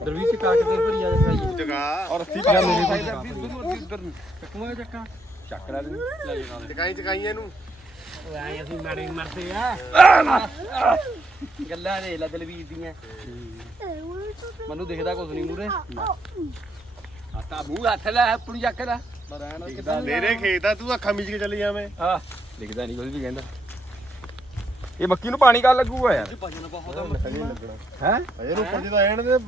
ਦਰਵੀਰ ਚ ਕਾ ਕੇ ਦੇ ਭਰੀ ਆ ਜਾ ਜਗਾ। ਔਰ ਅੱਸੀ ਪਾ ਮੇਰੀ ਇੱਧਰ ਨੂੰ ਚੱਕੂਗਾ ਚੱਕਾ? ਚੱਕ ਲੈ ਤੂੰ ਲੈ ਜਾ ਨਾਲ ਚਕਾਈ ਚਕਾਈ ਇਹਨੂੰ। ਓਏ ਆਏ ਅਸੀਂ ਮਾਰੇ ਮਰਦੇ ਆ। ਗੱਲਾਂ ਦੇ ਲੈ ਦਲਵੀਰ ਦੀਆਂ। ਮੈਨੂੰ ਦਿਖਦਾ ਕੁਝ ਨਹੀਂ ਮੂਰੇ ਆਤਾ ਮੂੰਹ ਹੱਥ ਲੈ ਆਪਣੀ ਚੱਕ ਲੈ। ਤੇਰੇ ਖੇਤ ਆ ਤੂੰ ਅੱਖਾਂ ਮੀਚ ਕੇ ਚੱਲੀ ਜਾਵੇਂ। ਆ ਦਿਖਦਾ ਨਹੀਂ ਕੁਝ ਵੀ ਕਹਿੰਦਾ। ਇਹ ਮੱਕੀ ਨੂੰ ਪਾਣੀ ਕਾ ਲੱਗੂਗਾ ਯਾਰ? ਭਜਨ ਬਹੁਤ ਆ ਹੈ? ਅਜੇ ਨੂੰ ਉੱਪਰ ਜਦੋਂ ਐਣ ਦੇ ਆ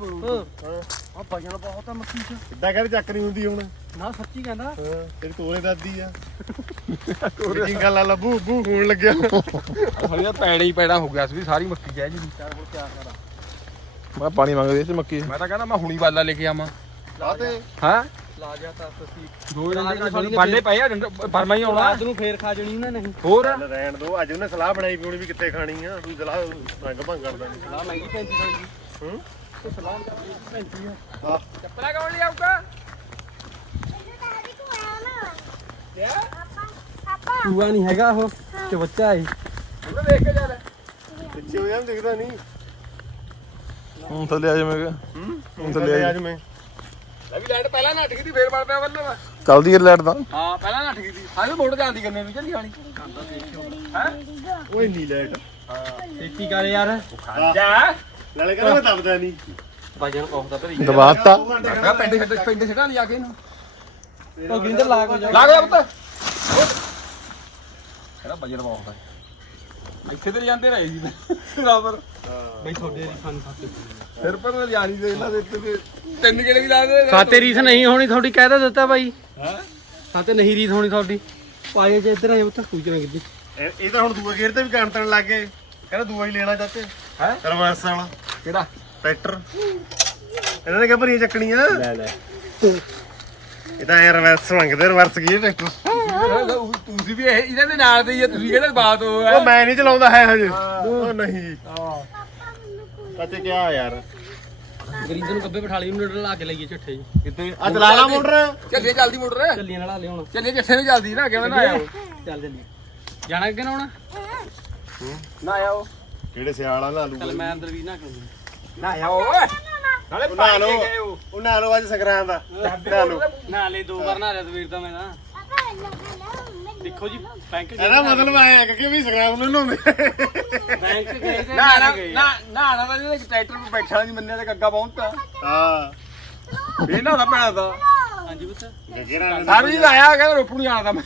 ਭਜਨ ਬਹੁਤ ਆ ਮੱਕੀ ਚ। ਕਿੱਦਾਂ ਕਹਿੰਦੇ ਚੱਕ ਨਹੀਂ ਹੁੰਦੀ ਹੁਣ? ਨਾ ਸੱਚੀ ਕਹਿੰਦਾ। ਤੇਰੀ ਤੋਰੇ ਦਾਦੀ ਆ। ਕੀ ਗੱਲ ਆ ਲੱਭੂ ਬੂ ਹੋਣ ਲੱਗਿਆ। ਹਲੇ ਪੈੜੇ ਹੀ ਪੈੜਾ ਹੋ ਗਿਆ ਸੀ ਵੀ ਸਾਰੀ ਮੱਕੀ ਜੈ ਜੀ ਮੈਂ ਪਾਣੀ ਮੰਗਦੇ ਸੀ ਮੱਕੀ। ਮੈਂ ਤਾਂ ਕਹਿੰਦਾ ਮੈਂ ਹੁਣੀ ਬਾਲਾ ਲੈ ਕੇ ਆਵਾਂ। ਆਤੇ ਹਾਂ? ਲਾ ਜਾ ਤਾਂ ਸੱਚੀ ਦੋ ਰਾਤ ਨੂੰ ਡੰਡੇ ਬਾਲੇ ਪਏ ਆ ਡੰਡਾ ਪਰਮਾ ਹੀ ਆਉਣਾ। ਰਾਤ ਨੂੰ ਫੇਰ ਖਾ ਜਣੀ ਉਹਨੇ ਨਹੀਂ ਹੋਰ? ਚੱਲ ਰਹਿਣ ਦੋ ਅੱਜ ਉਹਨੇ ਸਲਾਹ ਬਣਾਈ ਹੁਣ ਵੀ ਕਿੱਥੇ ਖਾਣੀ ਆ ਤੂੰ ਸਲਾਹ ਰੰਗ ਭੰਗ ਕਰਦਾ ਨੀ। ਸਲਾਹ ਮਹਿੰਗੀ ਪੈਂਦੀ ਸਾਡੀ ਹੂੰ? ਚੱਪਲਾ ਕੌਣ ਲਿਆਊਗਾ ਚੂਆ ਨਹੀਂ ਹੈਗਾ ਉਹ ਤੇ ਬੱਚਾ ਹੈ ਉਹਨੂੰ ਦੇਖ ਕੇ ਜਾ ਲੈ। ਪਿੱਛੇ ਹੋ ਜਾਂਦਾ ਦਿਖਦਾ ਨਹੀਂ। ਹੁਣ ਥੱਲੇ ਆ ਜਾਵੇਂਗਾ ਹੂੰ? ਹੁਣ ਥੱਲੇ ਆ ਅੱਜ ਮੈਂ। ਲੈ ਵੀ ਲਾਈਟ ਪਹਿਲਾਂ ਨੱਠ ਗਈ ਸੀ ਫੇਰ ਵੜ ਪਿਆ ਵੱਲੋਂ ਚੱਲਦੀ ਹੈ ਲਾਈਟ ਤਾਂ ਹਾਂ ਪਹਿਲਾਂ ਨੱਠ ਗਈ ਸੀ। ਹਾਂ ਮੋੜ ਜਾਂਦੀ ਕਰਨੇ ਨੂੰ ਚੱਲੀ ਆਣੀ ਹੈ? ਓਏ ਨੀ ਲਾਈਟ। ਛੇਤੀ ਕਰ ਯਾਰ। ਜਾ। ਨਾਲੇ ਕਹਿੰਦਾ ਮੈਂ ਦਬਦਾ ਨਹੀਂ। ਭਜਨ ਬਹੁਤ ਆ ਭਰੀ ਦਬਾਤਾ ਪਿੰਡ ਛੱਡ ਪਿੰਡ ਛੱਡਾਂ ਨਹੀਂ ਆ ਕੇ ਇਹਨੂੰ। ਉਹ ਗਿੰਦਰ ਲਾ ਕੇ ਜਾ ਲਾ ਗਿਆ ਪੁੱਤ। ਇਹਦਾ ਬਜਟ ਬਹੁਤ ਹੈ ਇੱਥੇ ਤੇ ਜਾਂਦੇ ਰਹੇ ਜੀ। ਬਰਾਬਰ। ਬਈ ਤੁਹਾਡੇ ਦੀ ਫਨ ਖਾਤੇ ਸਿਰ ਪਰ ਜਾਣੀ ਦੇ ਇਹਨਾਂ ਦੇ ਇੱਥੇ ਤੇ ਤਿੰਨ ਗੇੜੇ ਵੀ ਲਾ ਦੇ ਖਾਤੇ ਰੀਸ ਨਹੀਂ ਹੋਣੀ ਤੁਹਾਡੀ ਕਹਿ ਤਾਂ ਦਿੱਤਾ ਬਾਈ। ਖਾਤੇ ਨਹੀਂ ਰੀਸ ਹੋਣੀ ਤੁਹਾਡੀ। ਪਾਏ ਜੇ ਇੱਧਰ ਆਏ ਉੱਥੇ ਸੂਚਨਾ ਕੀਤੀ। ਇਹ ਇਹ ਤਾਂ ਹੁਣ ਦੂਏ ਗੇਰ ਤੇ ਵੀ ਕਾਂਟਣ ਲੱਗ ਗਏ। ਕਹਿੰਦਾ ਦੂਆ ਹੀ ਲੈਣਾ ਚਾਹਤੇ ਹੈ? ਰਵਰਸ ਵਾਲਾ। ਕਿਹੜਾ? ਟਰੈਕਟਰ। ਇਹਨਾਂ ਨੇ ਕਿਹਾ ਭਰੀਆਂ ਚੱਕਣੀਆਂ। ਲੈ ਲੈ। ਇਹ ਤਾਂ ਐ ਰਿਵਰਸ ਮੰਗਦੇ ਰਿਵਰਸ ਗੀਅਰ ਟਰੈਕਟਰ। ਤੁਸੀਂ ਵੀ ਇਹ ਇਹਨਾਂ ਦੇ ਨਾਲ ਦੇ ਹੀ ਆ ਤੁਸੀਂ ਕਿਹੜਾ ਬਾਤ ਹੋ ਉਹ ਮੈਂ ਨਹੀਂ ਚਲਾਉਂਦਾ ਹੈ ਹਜੇ। ਉਹ ਨਹੀਂ। ਚਾਚੇ ਕੀ ਯਾਰ। ਗਰੀਬ ਨੂੰ ਗੱਬੇ ਬਿਠਾ ਲਈ ਉਹਨੂੰ ਲਾ ਕੇ ਲਈਏ ਝੱਠੇ ਜੀ। ਕਿੱਥੇ ਆ ਚਲਾ ਲਾ ਮੋਟਰ। ਚੱਲੀਏ ਚੱਲਦੀ ਮੋਟਰ। ਚੱਲੀਆਂ ਨਾਲ ਲੈ ਹੁਣ। ਚੱਲੀਏ ਜੱਥੇ ਨੂੰ ਚੱਲਦੀ ਨਾ ਕਿਵੇਂ ਨਾ ਆਇਆ ਉਹ? ਚੱਲ ਚੱਲੀਏ। ਜਾਣਾ ਅੱਗੇ ਨਾ ਹੁਣ? ਨਾ ਆਇਆ ਉਹ ਕਿਹੜੇ ਸਿਆਲ ਆ ਲਾ ਲੂ ਚੱਲ ਮੈਂ ਅੰਦਰ ਵੀ ਨਾ ਕਰੂੰ। ਨਾ ਆਇਆ ਓਏ। ਨਾਲੇ ਨਾ ਪਾਣੀ ਗਏ ਉਹ ਉਹ ਨਾ ਲਓ ਅੱਜ ਸੰਗਰਾਂ ਦਾ। ਨਾ ਲਓ ਨਾ ਲੈ ਦੋ ਵਾਰ ਨਾ ਤਵੀਰ ਤਾਂ ਮੈਂ ਨਾ ਦੇਖੋ ਜੀ ਬੈਂਕ ਇਹਦਾ ਮਤਲਬ ਆਇਆ ਕਿ ਵੀ ਸੰਗਰਾਂ ਨੂੰ ਨਹਾਉਂਦੇ। ਬੈਂਕ ਗਏ ਤੇ ਨਾ ਨਾ। ਨਾ ਨਾ ਨਾ ਤਾਂ ਜਿਹਨੇ ਟਰੈਕਟਰ 'ਤੇ ਬੈਠਾ ਨਹੀਂ ਮੰਨਿਆ ਤੇ ਗੱਗਾ ਪਹੁੰਚਦਾ ਹਾਂ। ਇਹਨਾਂ ਦਾ ਭੈਣਾ ਦਾ। ਹਾਂਜੀ ਪੁੱਤ। ਜਗੇਰਾ ਸਾਰੀ ਲਾਇਆ ਕਹਿੰਦਾ ਰੋਪੂ ਨਹੀਂ ਆਉਂਦਾ ਮੈਂ।